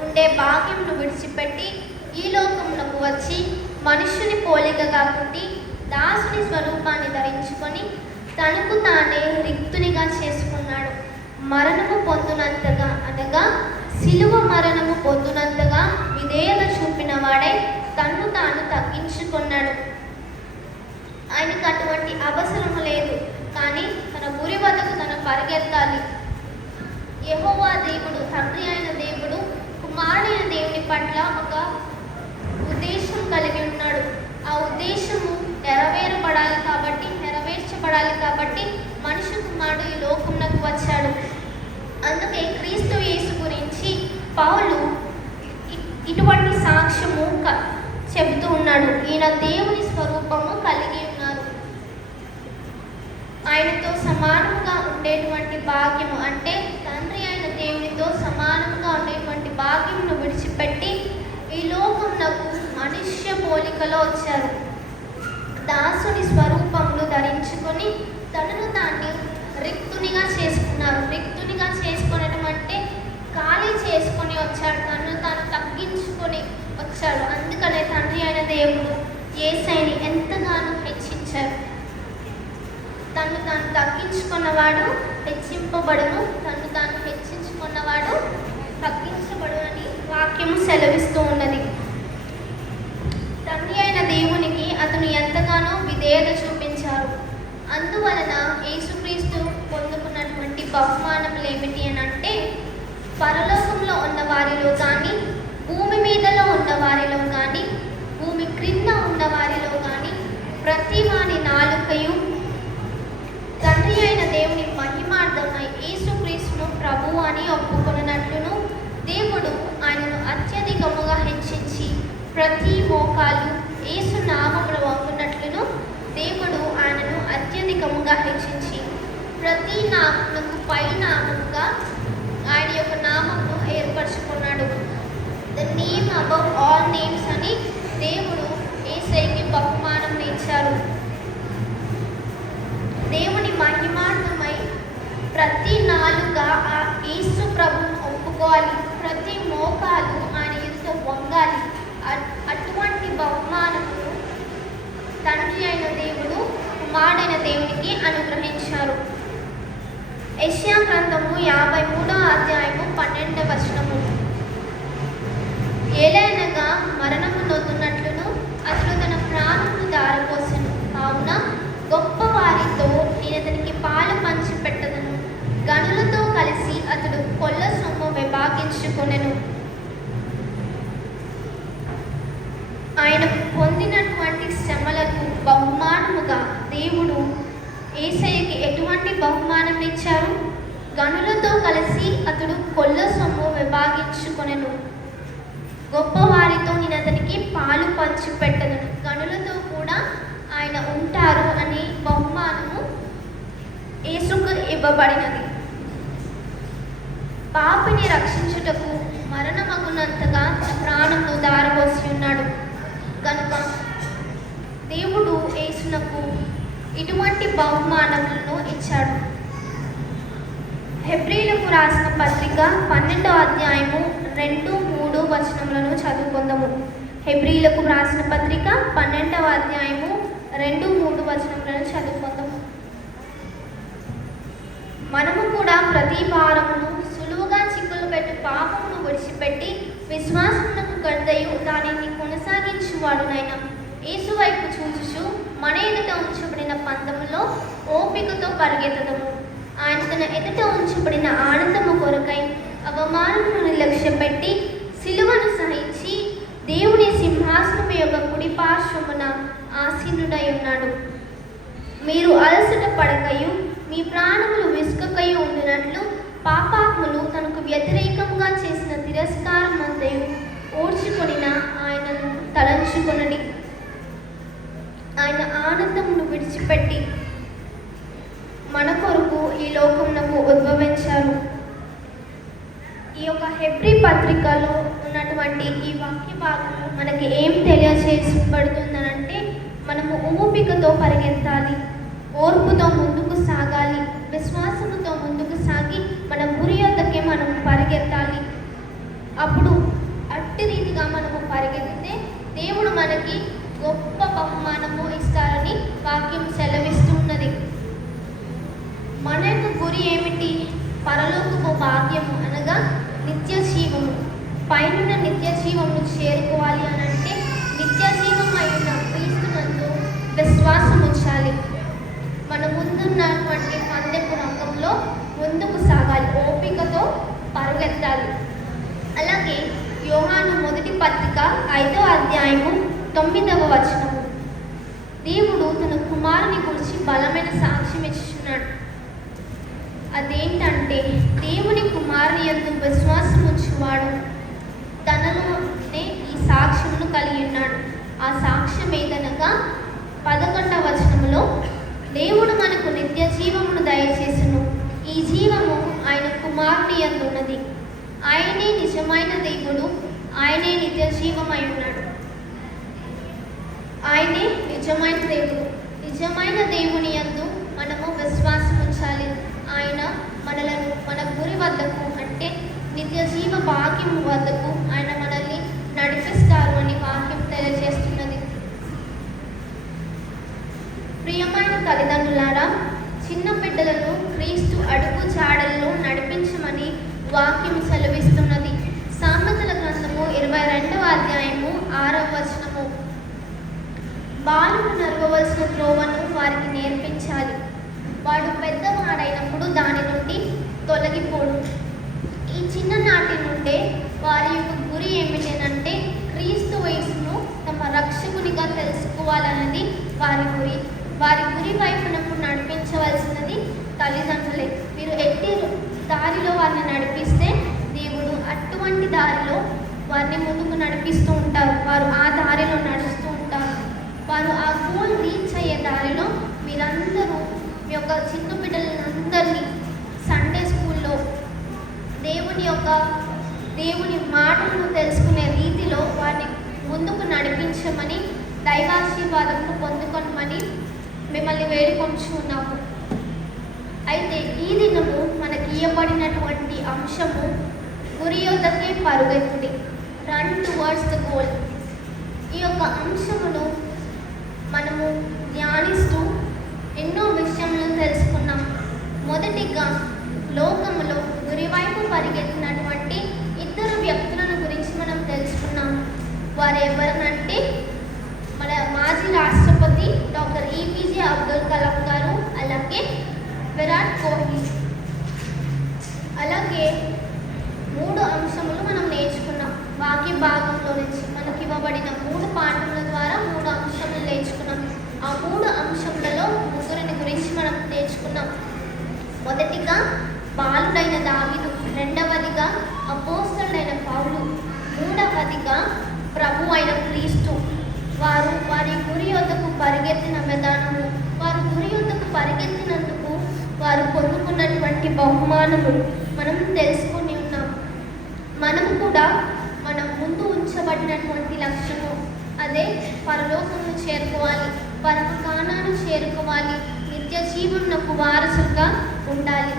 ఉండే భాగ్యమును విడిచిపెట్టి ఈ లోకమునకు వచ్చి మనుష్యుని పోలికగా పుట్టి దాసుని స్వరూపాన్ని ధరించుకొని తనకు తానే రిక్తునిగా చేసుకున్నాడు. మరణము పొందునంతగా, అనగా శిలువ మరణము పొందునంతగా విధేయత చూపిన వాడై తన్ను తాను తగ్గించుకున్నాడు. ఆయనకు అటువంటి అవసరం లేదు, కానీ తన గురి వద్దకు తను పరిగెత్తాలి. యెహోవా దేవుడు, తండ్రి అయిన దేవుడు కుమారుడైన దేవుని పట్ల ఒక ఉద్దేశం కలిగి ఉన్నాడు. ఆ ఉద్దేశము నెరవేర్చబడాలి కాబట్టి మనుష్య కుమారుడు ఈ లోకమునకు వచ్చాడు. అందుకే క్రీస్తు యేసు గురించి పౌలు ఇటువంటి సాక్ష్యము చెబుతూ ఉన్నాడు. ఈయన దేవుని స్వరూపము కలిగి ఉన్నారు. ఆయనతో సమానముగా ఉండేటువంటి భాగ్యము, అంటే తండ్రి అయిన దేవునితో సమానముగా ఉండేటువంటి భాగ్యమును విడిచిపెట్టి ఈ లోకమునకు మనుష్య పోలికలో వచ్చారు. దాసుని స్వరూపమును ధరించుకొని తనను తాన్ని రిక్తునిగా చేసుకున్నారు. రిక్తునిగా చేసుకోవడం అంటే ఖాళీ చేసుకొని వచ్చాడు, తనను తాను తగ్గించుకొని వచ్చాడు. అందుకనే తండ్రి అయిన దేవుడు యేసయ్యని ఎంతగానో హెచ్చించారు. తను తాను తగ్గించుకున్నవాడు హెచ్చింపబడును, తను తాను హెచ్చించుకున్నవాడు తగ్గించబడు అని వాక్యము సెలవిస్తూ ఉన్నది. తండ్రి అయిన దేవునికి అతను ఎంతగానో విధేయత చూపించారు. అందువలన యేసుక్రీస్తు పొందుకున్నటువంటి బహుమానములు ఏమిటి అని అంటే, పరలోకంలో ఉన్న వారిలో కానీ, భూమి మీదలో ఉన్న వారిలో కానీ, భూమి క్రింద ఉన్న వారిలో కానీ ప్రతి వారి నాలుకయు తండ్రి అయిన దేవుని మహిమార్థమై యేసుక్రీస్తును ప్రభువు అని ఒప్పుకొనున్నట్లును, దేవుడు ఆయనను అత్యధికముగా హెచ్చించి ప్రతి మోకాలు యేసు నామమును వంగునట్లును, దేవుడు ఆయనను అత్యధికముగా హెచ్చించి ప్రతి నామమునకు పై నామముగా ఆయన యొక్క నామమును ఏర్పరచుకున్నాడు. The name above all names అని దేవుడు యేసయ్యకి బహుమానం ఇచ్చారు. దేవుని మహిమార్థమై ప్రతి నాలుక ఆ యేసు ప్రభువును ఒప్పుకోవాలి, ప్రతి మోకాలు ఆయన ఎదుట వంగాలి. అటువంటి బహుమానమును తండ్రి అయిన దేవుడు కుమారుడైన దేవునికి అనుగ్రహించారు. యెషయా గ్రంథము 53వ అధ్యాయము 12వ వచనము. ఏలైనగా మరణము నొందునట్లును అతడు తన ప్రాణమును దారపోసెను, కావున గొప్ప వారితో నేను అతనికి పాలు పంచి పెట్టదను, గనులతో కలిసి అతడు కొల్ల సొమ్ము విభాగించుకొనెను. ఆయన పొందినటువంటి శ్రమలకు బహుమానముగా దేవుడు యేసయ్యకి ఎటువంటి బహుమానం ఇచ్చారు? గనులతో కలిసి అతడు కొల్ల సొమ్ము విభాగించుకొనెను, గొప్ప వారితో నేను అతనికి పాలు పంచి పెట్టదను. గనులతో కూడా ఆయన ఉంటారు అనే బహుమానము యేసుకు ఇవ్వబడినది. పాపిని రక్షించుటకు మరణమగునంతగా తన ప్రాణంను దారపోసి ఉన్నాడు కనుక దేవుడు యేసునకు ఇటువంటి బహుమానములను ఇచ్చాడు. హెబ్రీలకు రాసిన పత్రిక 12వ అధ్యాయము 2-3 వచనములను చదువుకుందాము. హెబ్రీలకు రాసిన పత్రిక 12వ అధ్యాయము 2-3 వచనములను చదువుకుందాము. మనము కూడా ప్రతి భారమును సులువుగా చిక్కులు పెట్టి పాపమును విడిచిపెట్టి విశ్వాసమునకు కర్తయు దానిని కొనసాగించువాడునైన యేసు వైపు చూచుచు మన ఎదుట ఉంచబడిన పందములో ఓపికతో పరిగెత్తదము. ఆయన తన ఎదుట ఉంచబడిన ఆనందము కొరకై అవమానమును నిర్లక్ష్యపెట్టి సిలువను సహించి దేవుని సింహాసనము యొక్క కుడి పార్శ్వమున ఆసీనుడై ఉన్నాడు. మీరు అలసట పడకయు మీ ప్రాణములు విసుకకయు ఉండినట్లు పాపాత్ములు తనకు వ్యతిరేకంగా చేసిన తిరస్కారం అంతయు ఓర్చుకొనిన ఆయనను తలంచుకొనడి. ఆయన ఆనందమును విడిచిపెట్టి మన కొరకు ఈ లోకమునకు ఉద్భవించారు. ఈ యొక్క హెబ్రీ పత్రికలో ఉన్నటువంటి ఈ వాక్య భాగము మనకి ఏం తెలియచేయబడుతుందనంటే, మనము ఓపికతో పరిగెత్తాలి, ఓర్పుతో ముందుకు సాగాలి, విశ్వాసముతో ముందుకు సాగి మన గురి యొద్దకే మనం పరిగెత్తాలి. అప్పుడు అట్టి రీతిగా మనము పరిగెత్తితే దేవుడు మనకి గొప్ప బహుమానము ఇస్తారని వాక్యం సెలవిస్తున్నది. మన యొక్క గురి ఏమిటి? పరలోకపు భాగ్యము అనగా నిత్య జీవము. పైన నిత్య జీవమును చేరుకోవాలి అని అంటే నిత్య జీవం అయిన క్రీస్తునందు విశ్వాసం ఉంచాలి. మన ముందున్నటువంటి పందెపు రంగంలో ముందుకు సాగాలి, ఓపికతో పరుగెత్తాలి. అలాగే యోహాను మొదటి పత్రిక 5వ అధ్యాయము 9వ వచనము, దేవుడు తన కుమారుని గురించి బలమైన సాక్ష్యం ఇచ్చుచున్నాడు. అదేంటంటే, దేవుని కుమారుని యందు విశ్వాసం ఉంచువాడు తనలోనే ఈ సాక్ష్యమును కలిగి ఉన్నాడు. ఆ సాక్ష్యం ఏదనగా 11వ వచనములో, దేవుడు మనకు నిత్య జీవమును దయచేసును, ఈ జీవము ఆయన కుమారుని యందు ఉన్నది, ఆయనే నిజమైన దేవుడు, ఆయనే నిత్య జీవమై ఉన్నాడు. ఆయనే నిజమైన దేవుడు. నిజమైన దేవుని యందు మనము విశ్వాసం ఉంచాలి. ఆయన మనలను మన గురి వద్దకు అంటే నిత్య జీవ భాగ్యం వద్దకు ఆయన మనల్ని నడిపిస్తారు అని వాక్యం తెలియజేస్తున్నది. ప్రియమైన తల్లిదండ్రులారా, చిన్న బిడ్డలను క్రీస్తు అడుగు జాడల్లో నడిపించమని వాక్యం సెలవిస్తున్నది. సామెతల గ్రంథము 22వ అధ్యాయము 6వ వచనము, బాలుడు నడవవలసిన త్రోవను వారికి నేర్పించాలి, వాడు పెద్దవాడైనప్పుడు దాని నుండి తొలగిపోడు. ఈ చిన్ననాటి నుండే వారి యొక్క గురి ఏమిటంటే క్రీస్తు యేసును తమ రక్షకునిగా తెలుసుకోవాలన్నది వారి గురి. వారి గురి వైపునకు నడిపించవలసినది తల్లిదండ్రులే. మీరు ఎట్టి దారిలో వారిని నడిపిస్తే దేవుడు అటువంటి దారిలో వారిని ముందుకు నడిపిస్తూ ఉంటారు. వారు ఆ దారిలో నడుస్తూ ఉంటారు. వారు ఆ గోల్ రీచ్ అయ్యే దారిలో మీరందరూ మీ యొక్క చిన్న బిడ్డలందరినీ సండే స్కూల్లో దేవుని మాటలను తెలుసుకునే రీతిలో వారిని ముందుకు నడిపించమని, దైవాశీర్వాదమును పొందుకొనమని మిమ్మల్ని వేడుకొంచున్నాము. అయితే ఈ దినము మనకి ఇవ్వబడినటువంటి అంశము గురి యొద్దకే పరుగెత్తుడి, రన్ టువర్డ్స్ ద గోల్. ఈ యొక్క అంశమును మనము ధ్యానిస్తూ ఎన్నో విషయములను తెలుసుకున్నాం. మొదటిగా లోకములో గురివైపు పరిగెత్తినటువంటి ఇద్దరు వ్యక్తులను గురించి మనం తెలుసుకున్నాం. వారు ఎవరనంటే మన మాజీ రాష్ట్రపతి డాక్టర్ ఏపీజే అబ్దుల్ కలాం గారు, అలాగే విరాట్ కోహ్లీ. అలాగే 3 అంశములు మనం నేర్చుకున్నాం. వాక్య భాగంలో నుంచి మనకి ఇవ్వబడిన 3 పాఠముల ద్వారా 3 అంశములు నేర్చుకున్నాం. ఆ 3 అంశములలో ముగ్గురిని గురించి మనం నేర్చుకున్నాం. మొదటిగా బాలుడైన దావీదు, రెండవదిగా అపోస్తలుడైన పౌలు, మూడవదిగా ప్రభు అయిన క్రీస్తు. వారి గురి యొద్దకు పరిగెత్తిన విధానము, వారు గురి యొద్దకు పరిగెత్తినందుకు వారు పొందుకున్నటువంటి బహుమానములు మనం తెలుసుకుని ఉన్నాం. మనము కూడా మన ముందు ఉంచబడినటువంటి లక్ష్యము అదే పరలోకమును చేరుకోవాలి, పరమ కానాను చేరుకోవాలి, నిత్య జీవనకు వారసుగా ఉండాలి.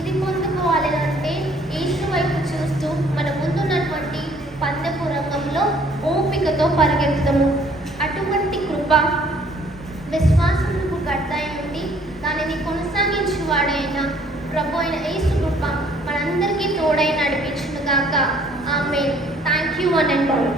ఇది పొందుకోవాలి అంటే యేసు వైపు చూస్తూ మన ముందున్నటువంటి పందెపు రంగంలో ఓపికతో పరిగెత్తము. అటువంటి కృప విశ్వాసముకు కర్తై ఉండి దానిని కొనసాగించువాడైన ప్రభు అయిన యేసు కృప మనందరికీ తోడై నడిపించును గాక. ఆమేన్. Thank you one and all.